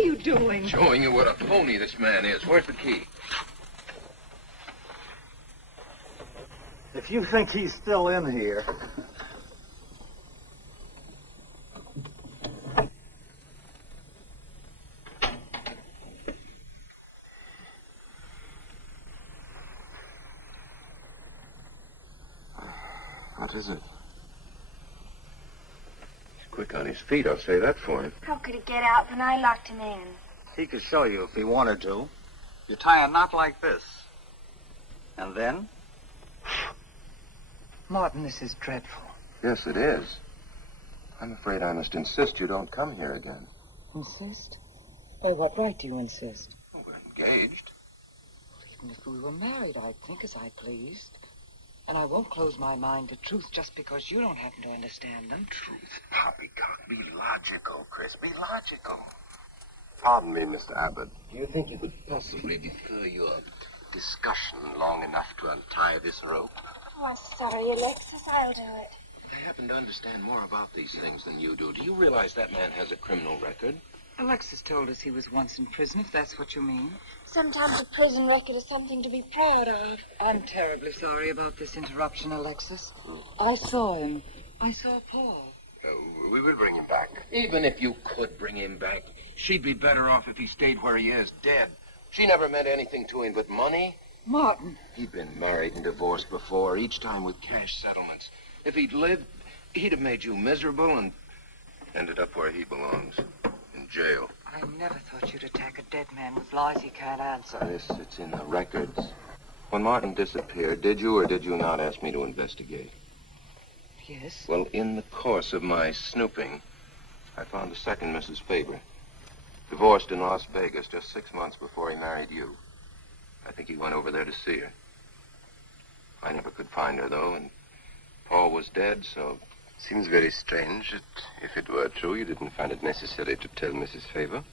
are you doing? Showing you what a phony this man is. Where's the key? If you think he's still in here... What is it? He's quick on his feet, I'll say that for him. How could he get out when I locked him in? He could show you if he wanted to. You tie a knot like this. And then? Martin, this is dreadful. Yes, it is. I'm afraid I must insist you don't come here again. Insist? By what right do you insist? Well, we're engaged. Well, even if we were married, I'd think as I pleased. And I won't close my mind to truth just because you don't happen to understand them. Truth, poppycock. Be logical, Chris. Be logical. Pardon me, Mr. Abbott. Do you think you could possibly defer your discussion long enough to untie this rope? Oh, I'm sorry, Alexis. I'll do it. I happen to understand more about these things than you do. Do you realize that man has a criminal record? Alexis told us he was once in prison, if that's what you mean. Sometimes a prison record is something to be proud of. I'm terribly sorry about this interruption, Alexis. I saw him. I saw Paul. We will bring him back. Even if you could bring him back, she'd be better off if he stayed where he is, dead. She never meant anything to him but money. Martin. He'd been married and divorced before, each time with cash settlements. If he'd lived, he'd have made you miserable and ended up where he belongs, in jail. I never thought you'd attack a dead man with lies he can't answer. Yes, it's in the records. When Martin disappeared, did you or did you not ask me to investigate? Yes. Well, in the course of my snooping, I found a second Mrs. Faber, divorced in Las Vegas just 6 months before he married you. I think he went over there to see her. I never could find her, though, and Paul was dead, so... Seems very strange that if it were true, you didn't find it necessary to tell Mrs. Faber.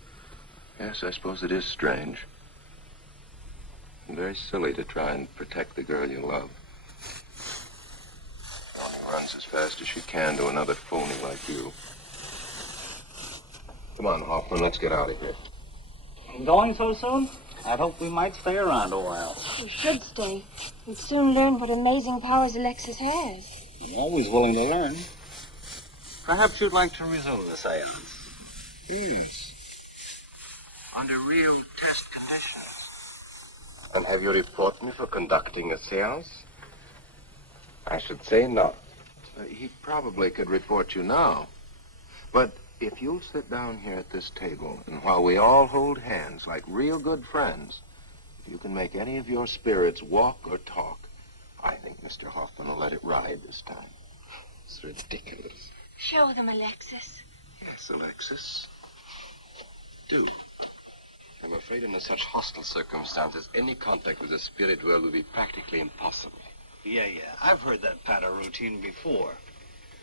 Yes, I suppose it is strange. And very silly to try and protect the girl you love. She only runs as fast as she can to another phony like you. Come on, Hoffman, let's get out of here. Going so soon? I'd hope we might stay around a while. You should stay. You'd soon learn what amazing powers Alexis has. I'm always willing to learn. Perhaps you'd like to resume the seance. Yes. Under real test conditions. And have you report me for conducting a seance? I should say not. He probably could report you now. But if you'll sit down here at this table, and while we all hold hands like real good friends, if you can make any of your spirits walk or talk, I think Mr. Hoffman will let it ride this time. It's ridiculous. Show them, Alexis. Yes, Alexis. Do. I'm afraid under such hostile circumstances, any contact with the spirit world would be practically impossible. Yeah. I've heard that patter routine before.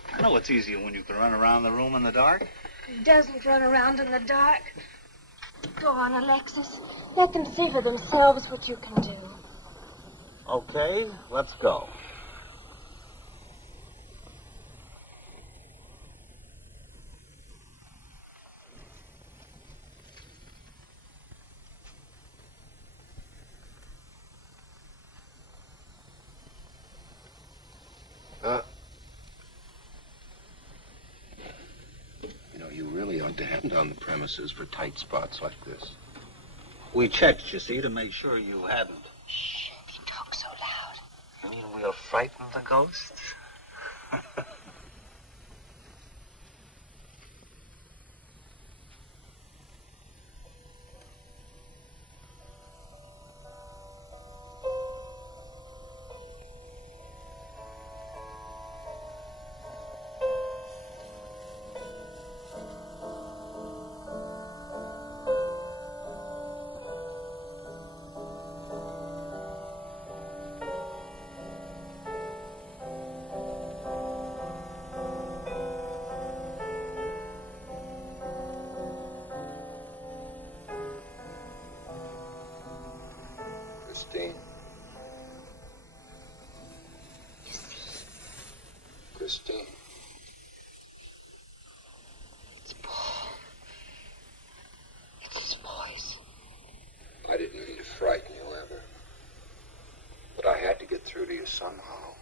I know it's easier when you can run around the room in the dark. Who doesn't run around in the dark? Go on, Alexis. Let them see for themselves what you can do. Okay, let's go. You know, you really ought to have on the premises for tight spots like this. We checked, you see, to make sure you hadn't. Shh, he talks so loud. You mean we'll frighten the ghosts? Christine. You see? Christine. It's Paul. It's true to you somehow.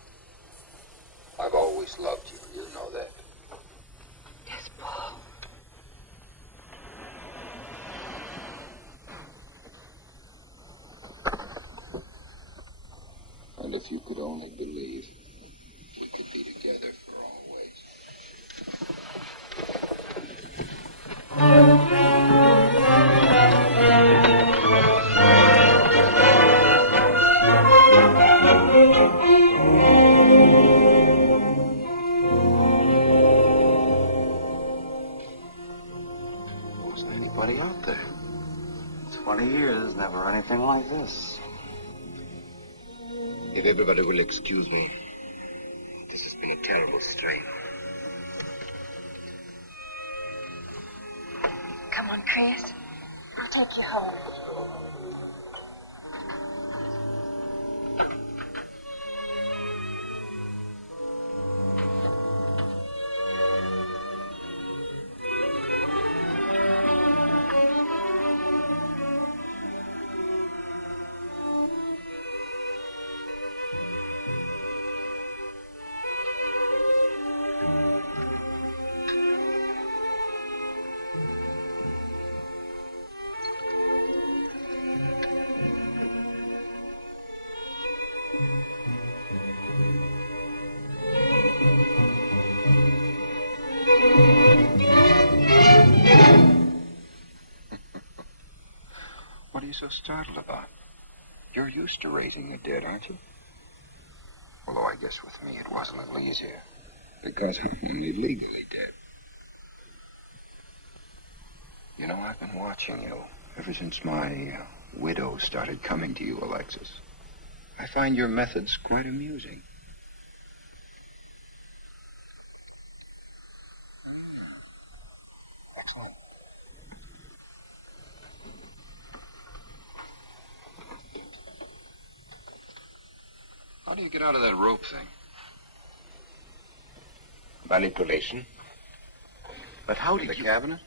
I've always loved you. You know that. Yes, Paul. And if you could only believe, we could be together for always. Wasn't anybody out there. 20 years, never anything like this. If everybody will excuse me, this has been a terrible strain. Come on, Chris. I'll take you home. What are you so startled about? You're used to raising the dead, aren't you? Although I guess with me it was a little easier, because I'm only legally dead. You know, I've been watching you ever since my widow started coming to you, Alexis. I find your methods quite amusing. Excellent. How do you get out of that rope thing? Manipulation. But how did the cabinet?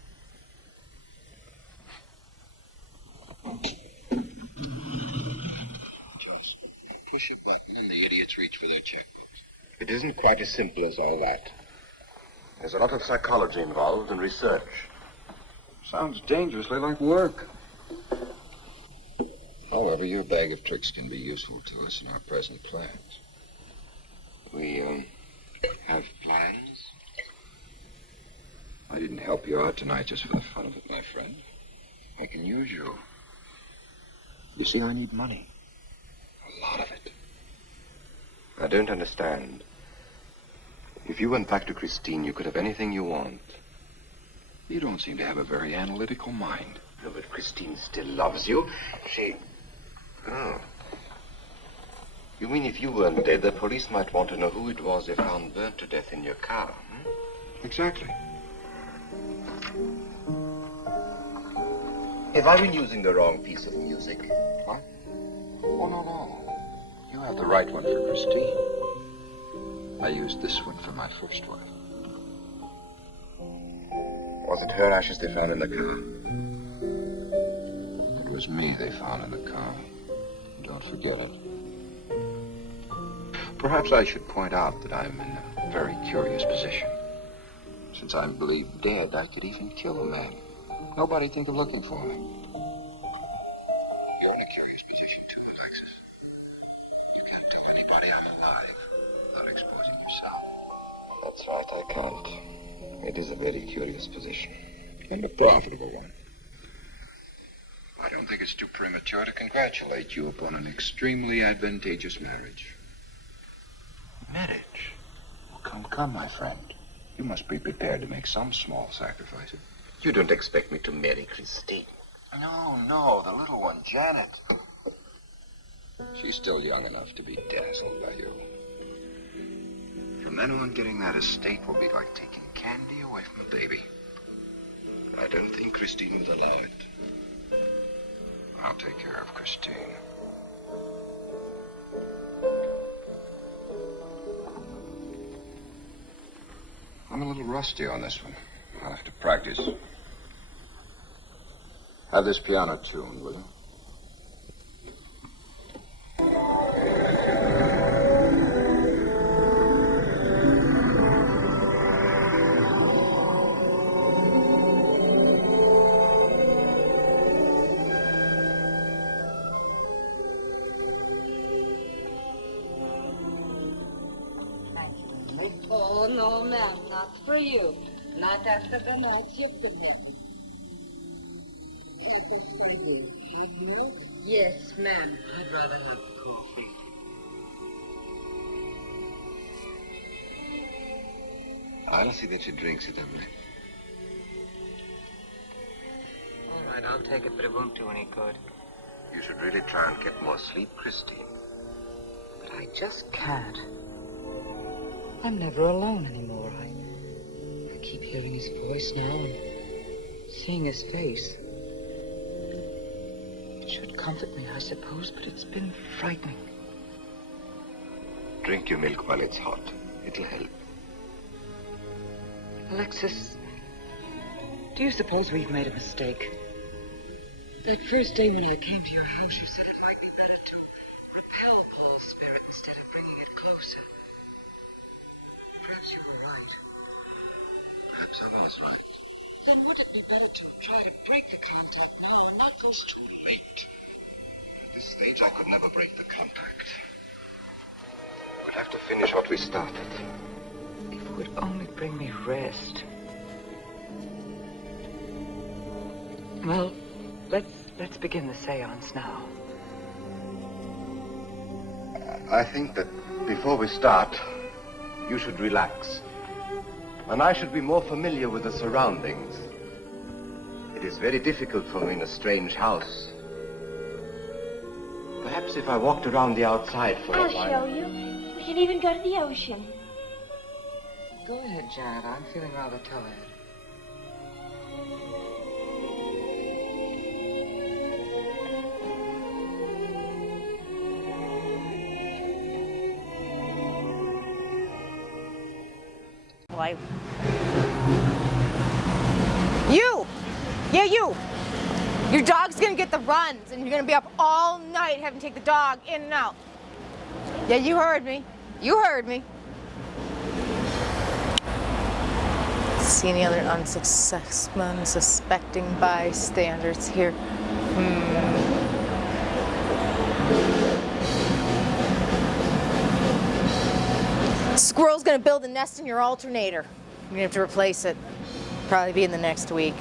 Just push a button and the idiots reach for their checkbooks. It isn't quite as simple as all that. There's a lot of psychology involved and research. Sounds dangerously like work. However, your bag of tricks can be useful to us in our present plans. We, have plans? I didn't help you out tonight just for the fun of it, my friend. I can use you. You see, I need money. A lot of it. I don't understand. If you went back to Christine, you could have anything you want. You don't seem to have a very analytical mind. No, but Christine still loves you. She... Oh. You mean if you weren't dead, the police might want to know who it was they found burnt to death in your car, Exactly. Have I been using the wrong piece of music? What? Oh, no. You have the right one for Christine. I used this one for my first wife. Was it her ashes they found in the car? It was me they found in the car. Don't forget it. Perhaps I should point out that I'm in a very curious position. Since I'm believed dead, I could even kill a man. Nobody'd think of looking for me. You're in a curious position too, Alexis. You can't tell anybody I'm alive without exposing yourself. That's right, I can't. It is a very curious position. And a profitable one. I don't think it's too premature to congratulate you upon an extremely advantageous marriage. Marriage? Well, come, my friend. You must be prepared to make some small sacrifices. You don't expect me to marry Christine? No, the little one, Janet. She's still young enough to be dazzled by you. From then on, getting that estate will be like taking candy away from a baby. I don't think Christine would allow it. I'll take care of Christine. I'm a little rusty on this one. I'll have to practice. Have this piano tuned, will you? coffee? Oh, no, ma'am, not for you. Not after the nights you've been having. That's for you. Hot milk? Yes, ma'am. I'd rather have the coffee. I'll see that she drinks it, Emily. All right, I'll take it, but it won't do any good. You should really try and get more sleep, Christine. But I just can't. I'm never alone anymore. I keep hearing his voice now and seeing his face. It should comfort me, I suppose, but it's been frightening. Drink your milk while it's hot. It'll help. Alexis, do you suppose we've made a mistake? That first day when I came to your house, you said it might be better to repel Paul's spirit instead of bringing it closer. Perhaps you were right. Perhaps I was right. Then would it be better to try to break the contact now and not go... It's too late. At this stage, I could never break the contact. We'll have to finish what we started. If it would only bring me rest. Well, let's begin the seance now. I think that before we start, you should relax. And I should be more familiar with the surroundings. It is very difficult for me in a strange house. Perhaps if I walked around the outside for a while... I'll show you. We can even go to the ocean. Go ahead, Janet. I'm feeling rather tired. You! Yeah, you! Your dog's gonna get the runs, and you're gonna be up all night having to take the dog in and out. Yeah, you heard me. You heard me. See any other unsuspecting bystanders here? Squirrel's gonna build a nest in your alternator. You're gonna have to replace it. Probably be in the next week.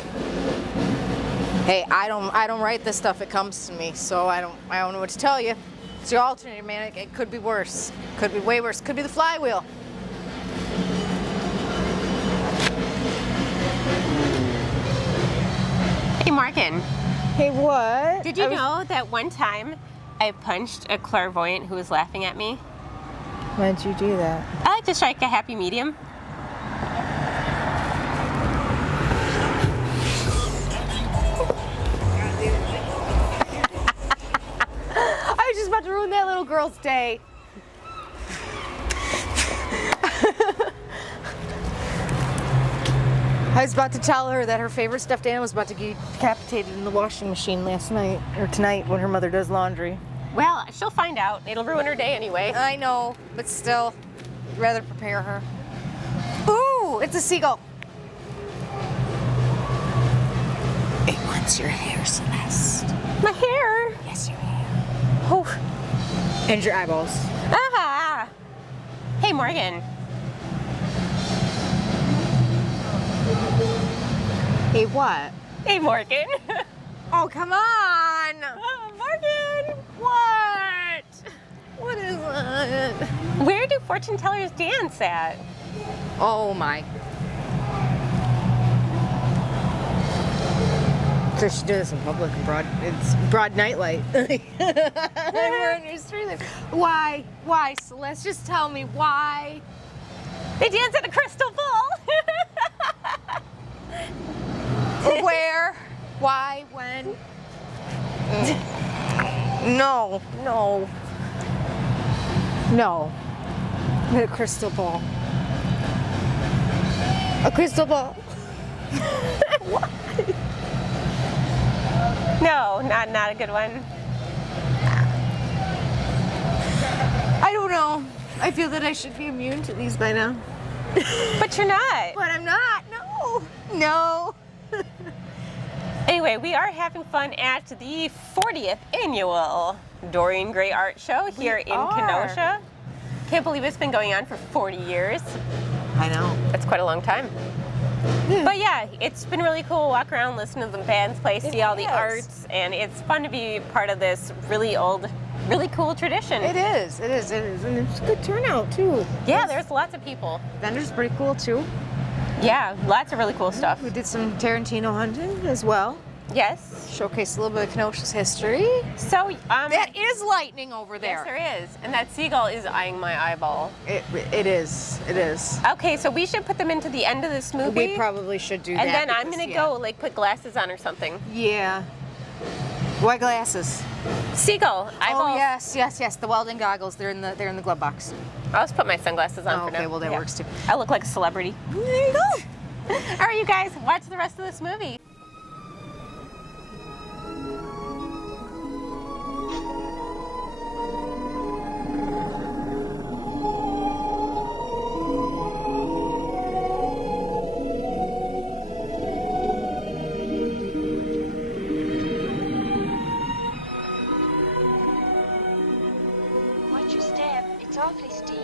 Hey, I don't write this stuff. It comes to me, so I don't know what to tell you. It's your alternator, man. It could be worse. Could be way worse. Could be the flywheel. Hey, Morgan. Hey, what? Did you know that one time I punched a clairvoyant who was laughing at me? Why'd you do that? I like to strike a happy medium. I was just about to ruin that little girl's day. I was about to tell her that her favorite stuffed animal was about to get decapitated in the washing machine last night, or tonight when her mother does laundry. Well, she'll find out. It'll ruin her day anyway. I know, but still, I'd rather prepare her. Ooh, it's a seagull. It wants your hair, Celeste. My hair? Yes, your hair. Oh, and your eyeballs. Ah! Hey, Morgan. Hey, what? Hey, Morgan. Oh, come on! Morgan! What? What is it? Where do fortune tellers dance at? Oh my. So she does this in public and it's broad nightlight. We're in your street. Why? Why, Celeste? Just tell me why. They dance at a crystal ball. Where? Why? When? No. A crystal ball. A crystal ball. What? No, not a good one. I don't know. I feel that I should be immune to these by now. But you're not. But I'm not. No. Anyway, we are having fun at the 40th annual Dorian Gray Art Show here in Kenosha. Can't believe it's been going on for 40 years. I know. That's quite a long time. But yeah, it's been really cool. Walk around, listen to the bands play, see all the arts, and it's fun to be part of this really old, really cool tradition. It is, and it's a good turnout too. Yeah, there's lots of people. Vendors pretty cool too. Yeah, lots of really cool stuff. We did some Tarantino hunting as well. Yes. Showcase a little bit of Kenosha's history. So, that is lightning over there. Yes, there is. And that seagull is eyeing my eyeball. It is. Okay, so we should put them into the end of this movie. We probably should do that. And then I'm gonna go like put glasses on or something. Yeah. What glasses? Seagull. Eyeballs. Oh yes. The welding goggles. They're in the glove box. I'll just put my sunglasses on for now. Okay, well that works too. I look like a celebrity. There you go. All right, you guys, watch the rest of this movie. Watch your step. It's awfully steep.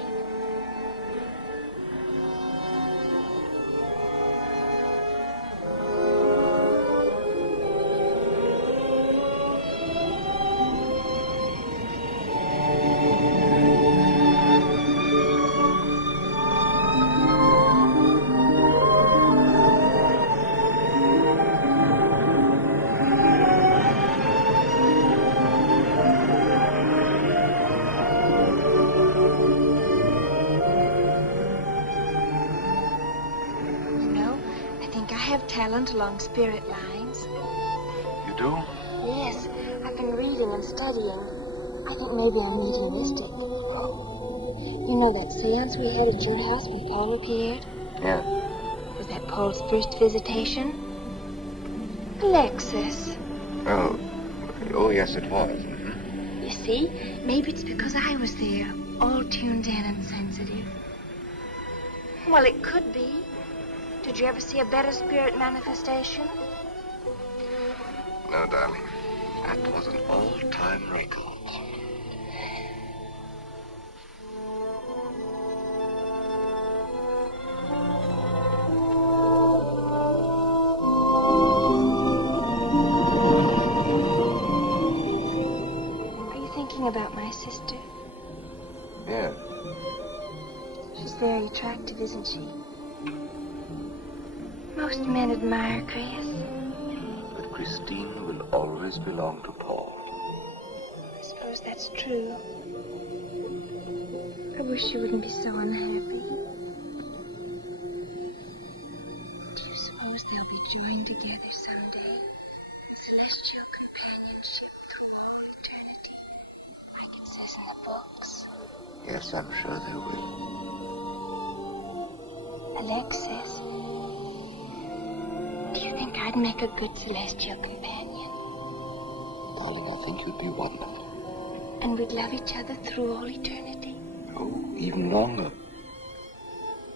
You know, I think I have talent along spirit lines. You do? Yes, I've been reading and studying. I think maybe I'm mediumistic. You know that seance we had at your house when Paul appeared? Yeah. Was that Paul's first visitation? Alexis. Oh, yes, it was. You see, maybe it's because I was there, all tuned in and sensitive. Well, it could be. Did you ever see a better spirit manifestation? No, darling. That was an all-time record. Are you thinking about my sister? Yeah. She's very attractive, isn't she? Most men admire Chris. But Christine will always belong to Paul. I suppose that's true. I wish you wouldn't be so unhappy. Do you suppose they'll be joined together someday in celestial companionship through all eternity, like it says in the books? Yes, I'm sure they will. Alexis, do you think I'd make a good celestial companion? Darling, I think you'd be wonderful. And we'd love each other through all eternity? Oh, even longer.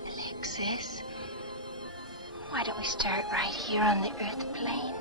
Alexis, why don't we start right here on the Earth plane?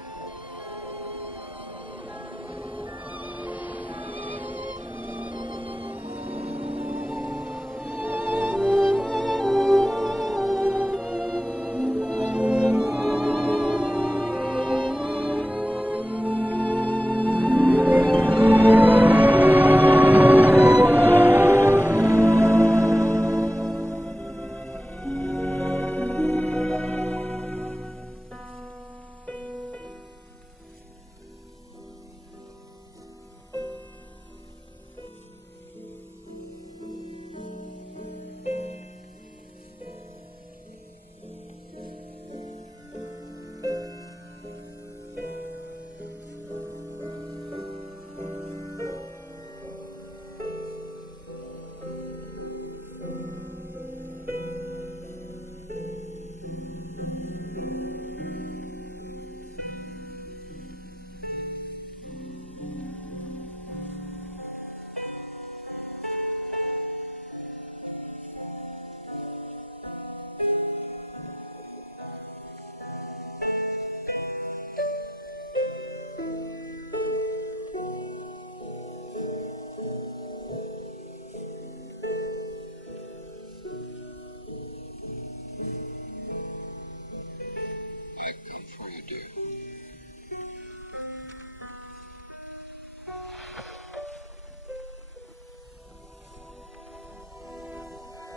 I've come for you, dear.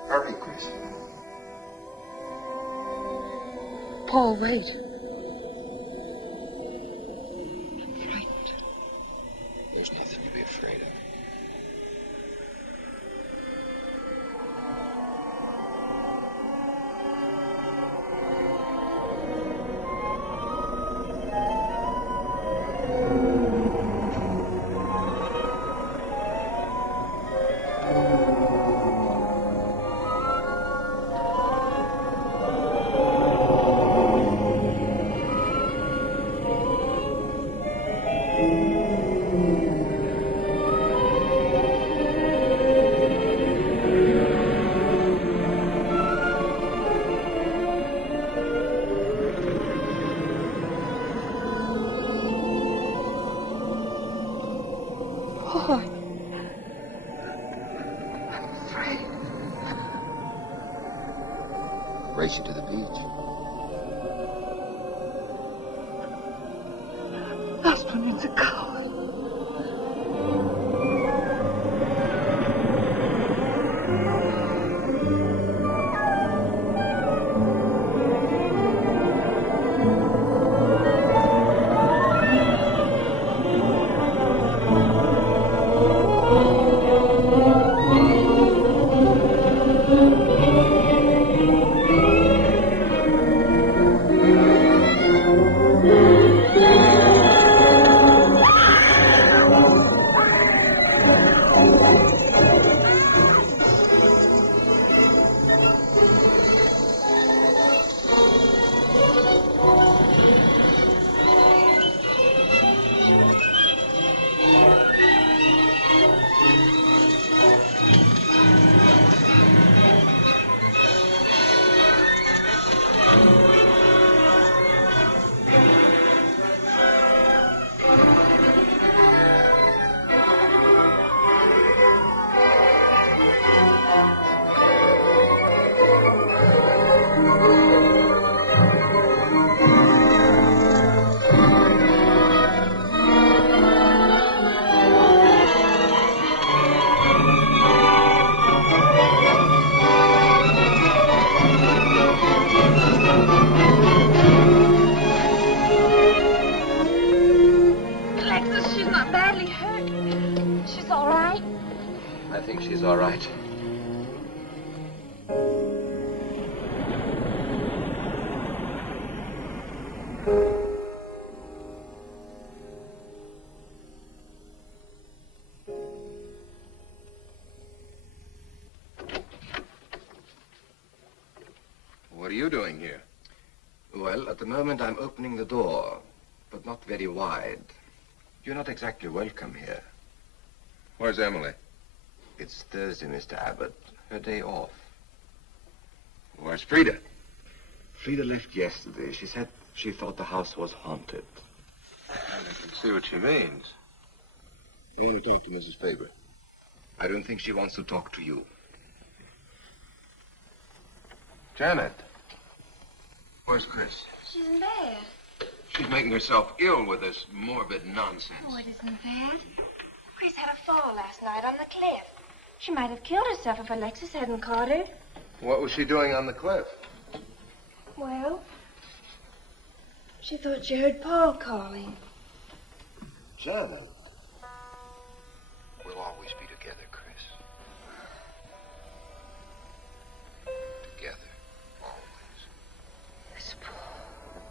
Hurry, Chris. Paul, wait. I'm frightened. There's nothing to be afraid of. Paul, I'm afraid. Race you to the beach. Last one in's a coward. I think she's all right. What are you doing here? Well, at the moment I'm opening the door, but not very wide. You're not exactly welcome here. Where's Emily? It's Thursday, Mr. Abbott. Her day off. Where's Frida? Frida left yesterday. She said she thought the house was haunted. I can see what she means. I want to talk to Mrs. Faber. I don't think she wants to talk to you. Janet. Where's Chris? She's in bed. She's making herself ill with this morbid nonsense. Oh, it isn't that. Chris had a fall last night on the cliff. She might have killed herself if Alexis hadn't caught her. What was she doing on the cliff? Well, she thought she heard Paul calling. Janet. We'll always be together, Chris. Together, always. Yes, Paul.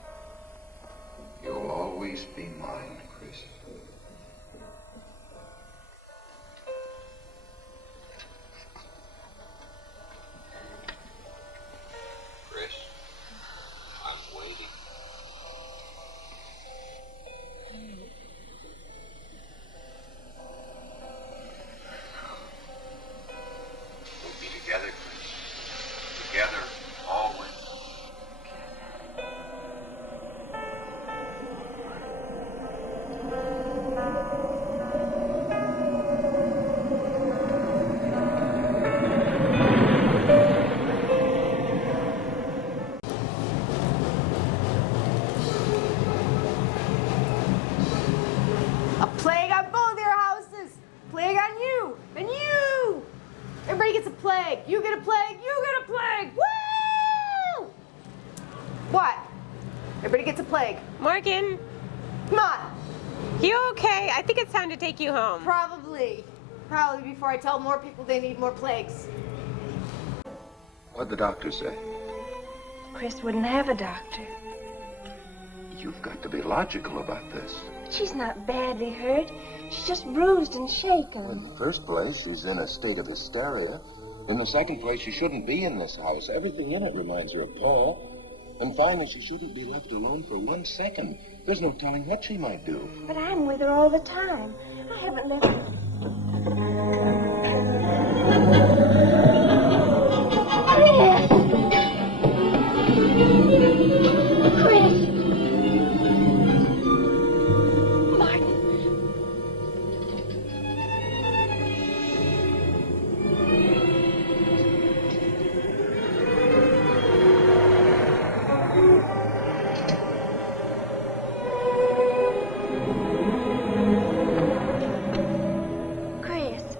You'll always be mine, Chris. Chris, I'm waiting. Hello, gets a plague. You get a plague. You get a plague. Woo! What? Everybody gets a plague. Morgan. Come on. You okay? I think it's time to take you home. Probably before I tell more people they need more plagues. What'd the doctor say? Chris wouldn't have a doctor. You've got to be logical about this. She's not badly hurt. She's just bruised and shaken. In the first place, she's in a state of hysteria. In the second place, she shouldn't be in this house. Everything in it reminds her of Paul. And finally, she shouldn't be left alone for 1 second. There's no telling what she might do. But I'm with her all the time. I haven't left her. Chris! Chris! Martin! Chris.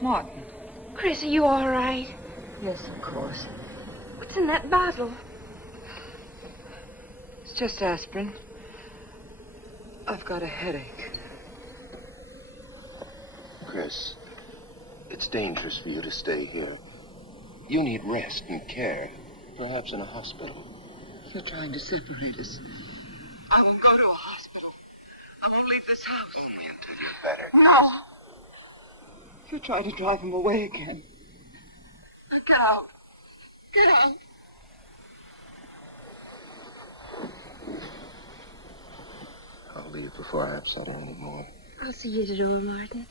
Martin. Chris, are you all right? Yes, of course. What's in that bottle? It's just aspirin. I've got a headache. Chris, it's dangerous for you to stay here. You need rest and care, perhaps in a hospital. You're trying to separate us. I won't go to a hospital. I won't leave this house. Only until you're better. No! You're trying to drive him away again. Now get out. Get out. I'll leave before I upset her anymore. I'll see you at the door, Martin.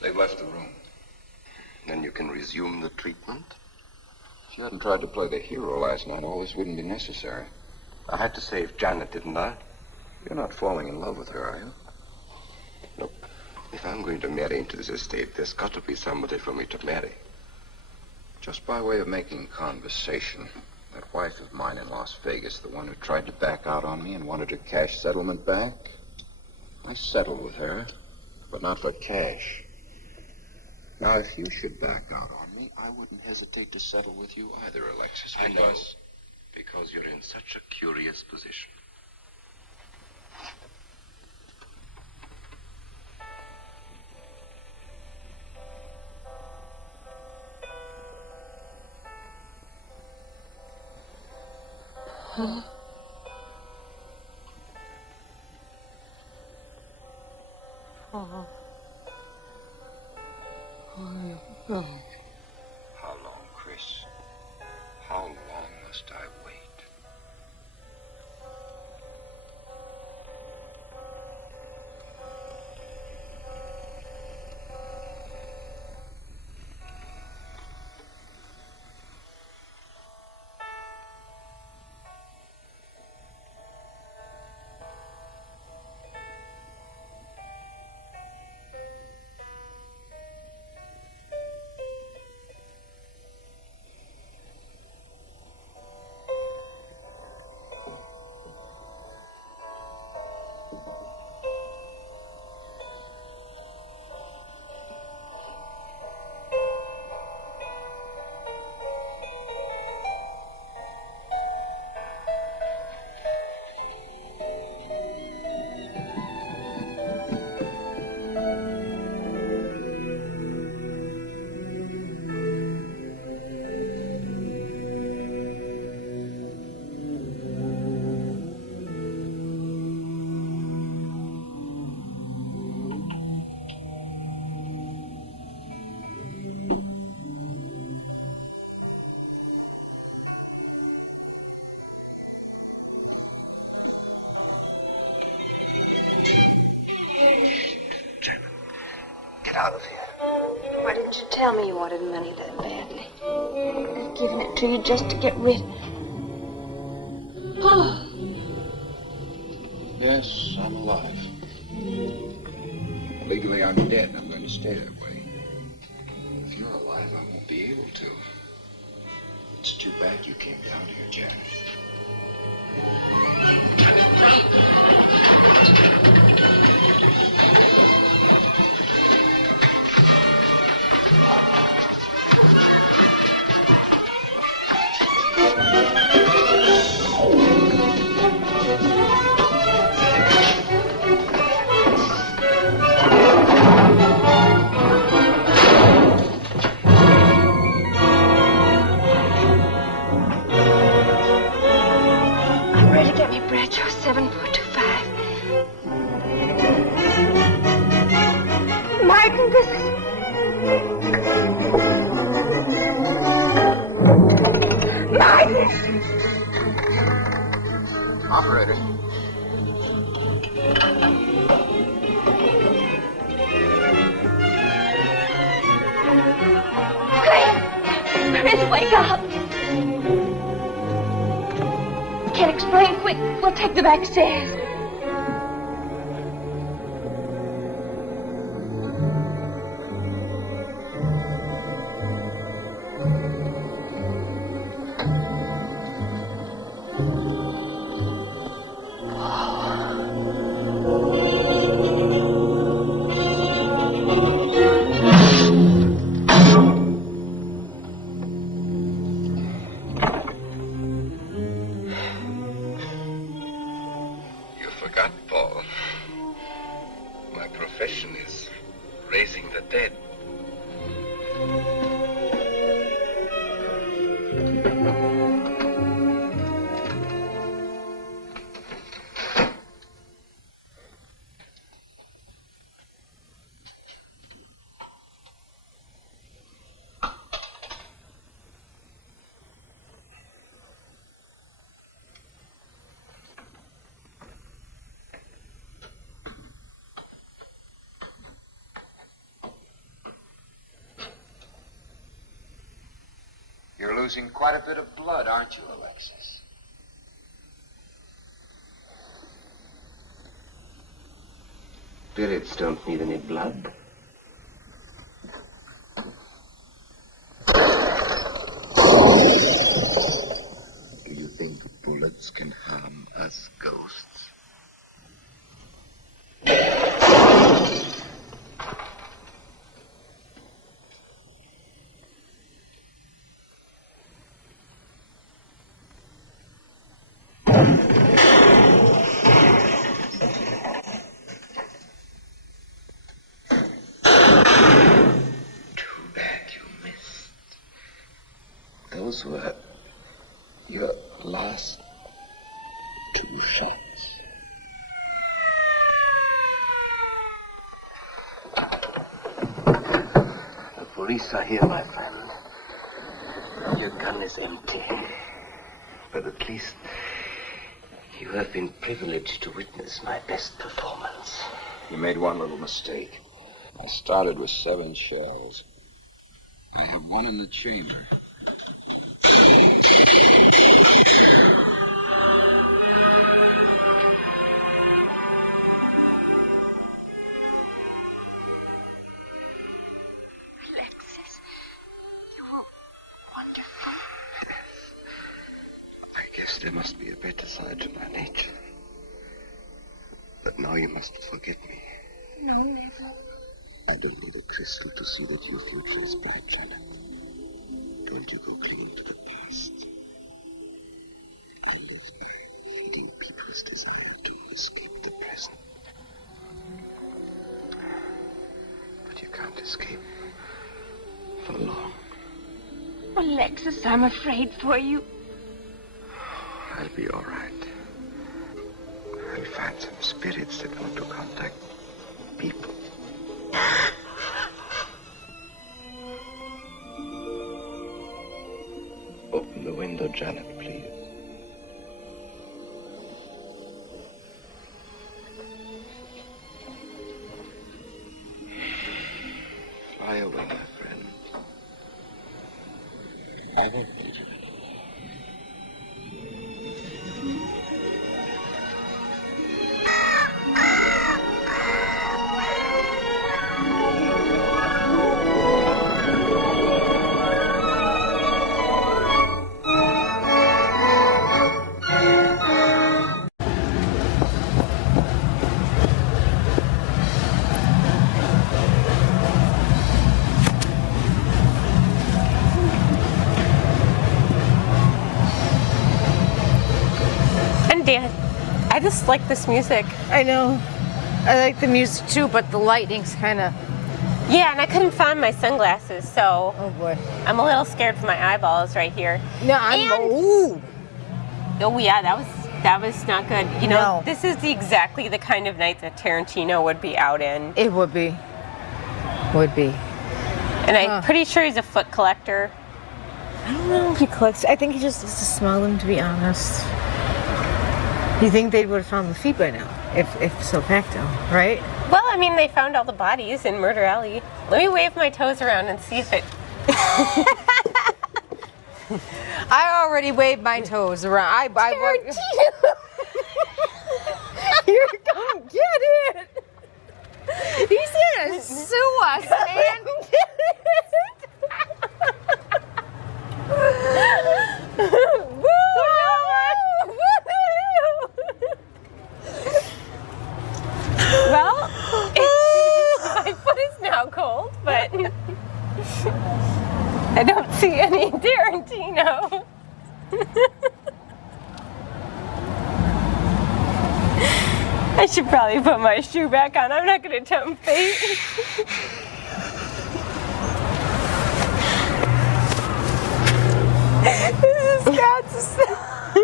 They've left the room. Then you can resume the treatment? If you hadn't tried to play the hero last night, all this wouldn't be necessary. I had to save Janet, didn't I? You're not falling in love with her, are you? Look, if I'm going to marry into this estate, there's got to be somebody for me to marry. Just by way of making conversation, that wife of mine in Las Vegas, the one who tried to back out on me and wanted her cash settlement back, I settled with her, but not for cash. Now, if you should back out on me, I wouldn't hesitate to settle with you either, Alexis, I know, because... because you're in such a curious position. Paul? Paul. Oh, you're back. How long, Chris? How long must I wait? Out of here. Why didn't you tell me you wanted money that badly? I'd have given it to you just to get rid. Paul! Yes, I'm alive. Legally, I'm dead. I'm going to stay that way. But if you're alive, I won't be able to. It's too bad you came down here, Janet. Janet, run! I'm ready to get me bread, Joe. 7425. Martin, this is... Martin! Operator. Chris, wake up! Can't explain. Quick, we'll take the back stairs. You forgot, Paul. My profession is raising the dead. You're losing quite a bit of blood, aren't you, Alexis? Spirits don't need any blood. Do you think bullets can harm us ghosts? Those were your last 2 shots. The police are here, my friend. Your gun is empty. But at least you have been privileged to witness my best performance. You made one little mistake. I started with 7 shells. I have 1 in the chamber. Alexis, you were wonderful. Yes. I guess there must be a better side to my nature. But now you must forget me. No, never. I don't need a crystal to see that your future is bright, Janet. Don't you go clinging to the past. I lived by feeding people's desire to escape the present. But you can't escape for long. Alexis, I'm afraid for you. I'll be all right. I'll find some spirits that want to contact people. Open the window, Janet, please. Fly away, my friend. I won't need you anymore. Dan, I just like this music. I know. I like the music too, but the lighting's kind of... Yeah, and I couldn't find my sunglasses, so... Oh boy. I'm a little scared for my eyeballs right here. No, ooh. Oh yeah, that was not good. You know, this is exactly the kind of night that Tarantino would be out in. It would be. Would be. And I'm pretty sure he's a foot collector. I don't know if he collects. I think he just used to smell them, to be honest. You think they would have found the feet by now, if so facto, right? Well, I mean, they found all the bodies in Murder Alley. Let me wave my toes around and see if it... I already waved my toes around. You're gonna get it. He's gonna sue us, man. Well, my foot is now cold, but I don't see any Tarantino. I should probably put my shoe back on. I'm not going to tempt fate. This has got to stop.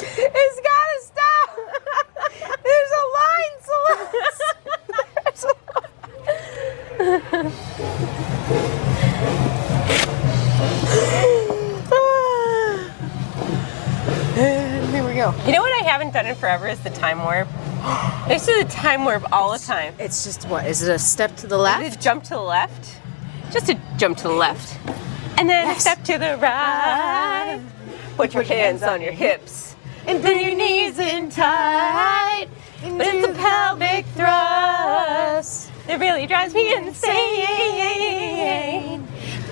It's got to stop. There's a line, Celeste. Here we go. You know what I haven't done in forever is the time warp. I used to do the time warp all the time. It's just what? Is it a step to the left? Just jump to the left. Just a jump to the left. And then a step to the right. Put your hands on your hips. And bring your knees in tight. But it's the pelvic thrust that really drives me insane.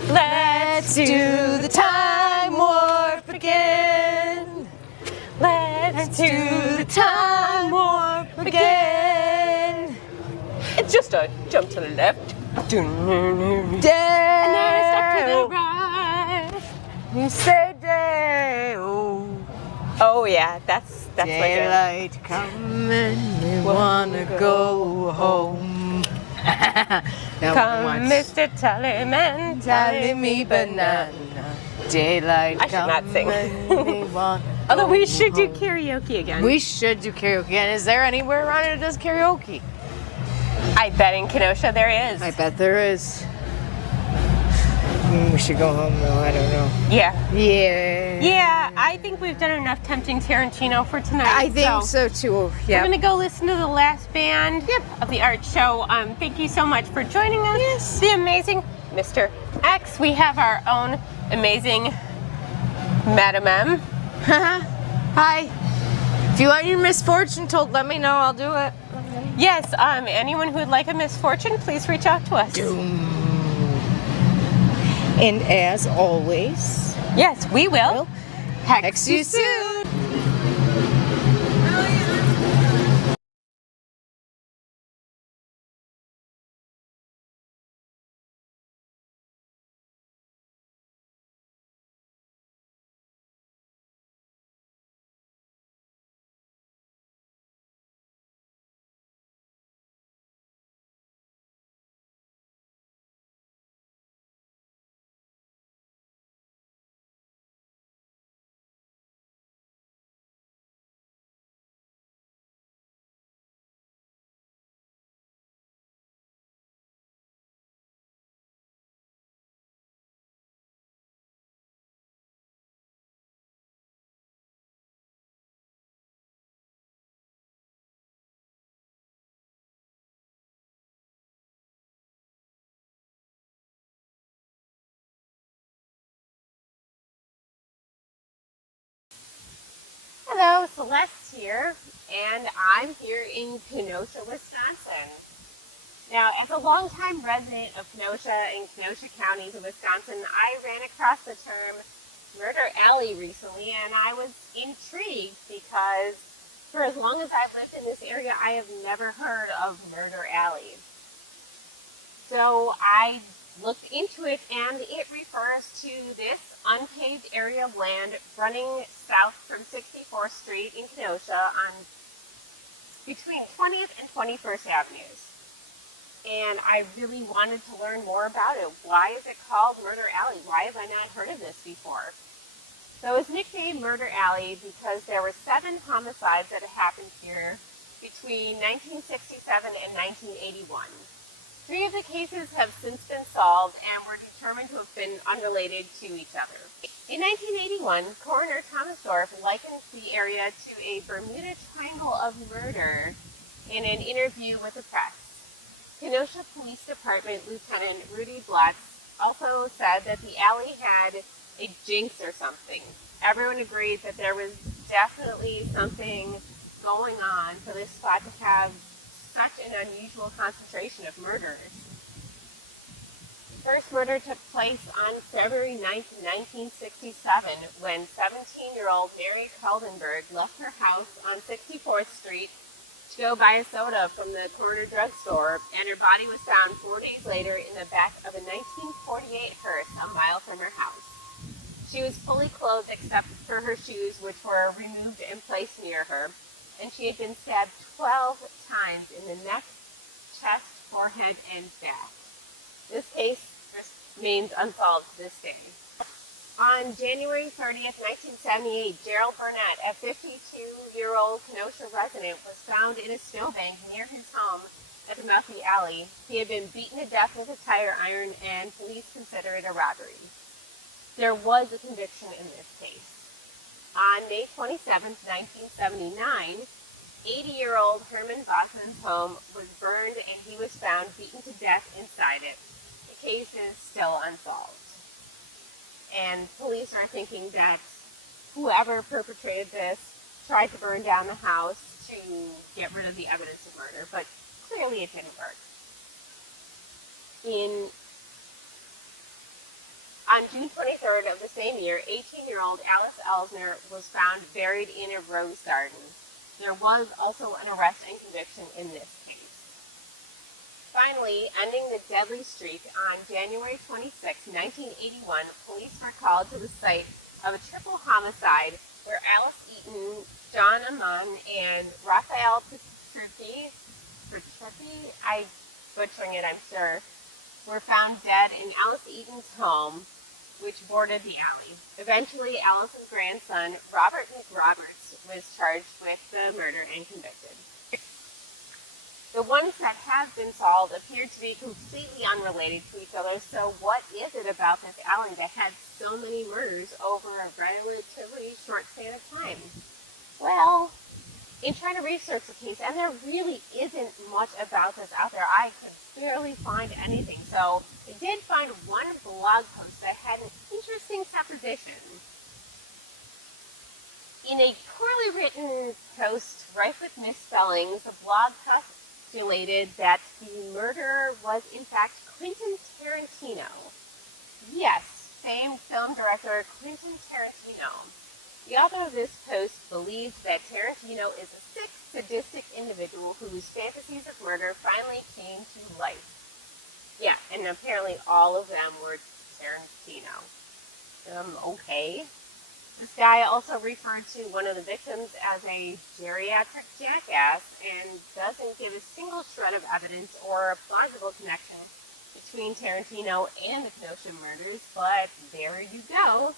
Let's do the time warp again. Let's do the time warp again. It's just a jump to the left. And then a step to the right. You say day. Oh yeah, that's like it. Daylight coming, we wanna go home. Come, Mr. Tallyman, Tally me banana. Daylight I should not sing. we wanna Although we go should do home. karaoke again. We should do karaoke. And is there anywhere around here that does karaoke? I bet in Kenosha there is. I bet there is. We should go home though, I don't know. Yeah. Yeah. Yeah, I think we've done enough tempting Tarantino for tonight. I think so too. Yeah. We're gonna go listen to the last band of the art show. Thank you so much for joining us. Yes. The amazing Mr. X. We have our own amazing Madam M. Hi. If you want your misfortune told, let me know. I'll do it. Yes, anyone who would like a misfortune, please reach out to us. And as always, yes, we will. Hex you soon. Hello, Celeste here, and I'm here in Kenosha, Wisconsin. Now, as a longtime resident of Kenosha and Kenosha counties in Wisconsin, I ran across the term Murder Alley recently, and I was intrigued because for as long as I've lived in this area, I have never heard of Murder Alley. So I looked into it, and it refers to this unpaved area of land running south from 64th Street in Kenosha on between 20th and 21st Avenues. And I really wanted to learn more about it. Why is it called Murder Alley? Why have I not heard of this before? So it's nicknamed Murder Alley because there were 7 homicides that happened here between 1967 and 1981. 3 of the cases have since been solved and were determined to have been unrelated to each other. In 1981, Coroner Thomas Dorff likened the area to a Bermuda Triangle of murder in an interview with the press. Kenosha Police Department Lieutenant Rudy Blutz also said that the alley had a jinx or something. Everyone agreed that there was definitely something going on for this spot to have such an unusual concentration of murders. The first murder took place on February 9th, 1967, when 17-year-old Mary Kaldenberg left her house on 64th Street to go buy a soda from the corner drugstore, and her body was found 4 days later in the back of a 1948 hearse a mile from her house. She was fully clothed except for her shoes, which were removed and placed near her, and she had been stabbed 12 times in the neck, chest, forehead, and back. This case remains unsolved to this day. On January 30th, 1978, Gerald Burnett, a 52-year-old Kenosha resident, was found in a snowbank near his home at the mouth of the alley. He had been beaten to death with a tire iron, and police consider it a robbery. There was a conviction in this case. On May 27th, 1979, 80-year-old Herman Bosman's home was burned and he was found beaten to death inside it. The case is still unsolved. And police are thinking that whoever perpetrated this tried to burn down the house to get rid of the evidence of murder, but clearly it didn't work. On June 23rd of the same year, 18-year-old Alice Ellsner was found buried in a rose garden. There was also an arrest and conviction in this case. Finally, ending the deadly streak, on January 26, 1981, police were called to the site of a triple homicide where Alice Eaton, John Amon, and Raphael Petrucci, I'm butchering it, I'm sure, were found dead in Alice Eaton's home, which bordered the alley. Eventually, Alice's grandson, Robert McRoberts, was charged with the murder and convicted. The ones that have been solved appear to be completely unrelated to each other, so what is it about this alley that had so many murders over a relatively short span of time? Well, in trying to research the case, and there really isn't much about this out there, I could barely find anything, so I did find one blog post that had an interesting supposition. In a poorly written post rife with misspellings, the blog postulated that the murderer was in fact Quentin Tarantino. Yes, famed film director Quentin Tarantino. The author of this post believed that Tarantino is a sick, sadistic individual whose fantasies of murder finally came to life. Yeah, and apparently all of them were Tarantino. Okay. This guy also referred to one of the victims as a geriatric jackass and doesn't give a single shred of evidence or a plausible connection between Tarantino and the Kenosha murders, but there you go.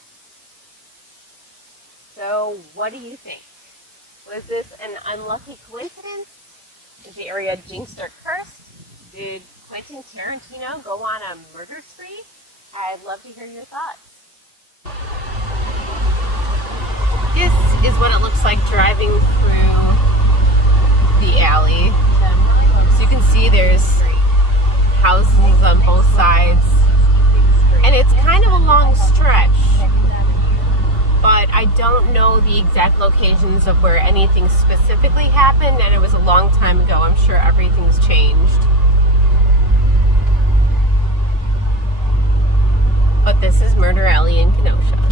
So, what do you think? Was this an unlucky coincidence? Is the area jinxed or cursed? Did Quentin Tarantino go on a murder spree? I'd love to hear your thoughts. This is what it looks like driving through the alley. So you can see there's houses on both sides. And it's kind of a long stretch. But I don't know the exact locations of where anything specifically happened, and it was a long time ago. I'm sure everything's changed. But this is Murder Alley in Kenosha.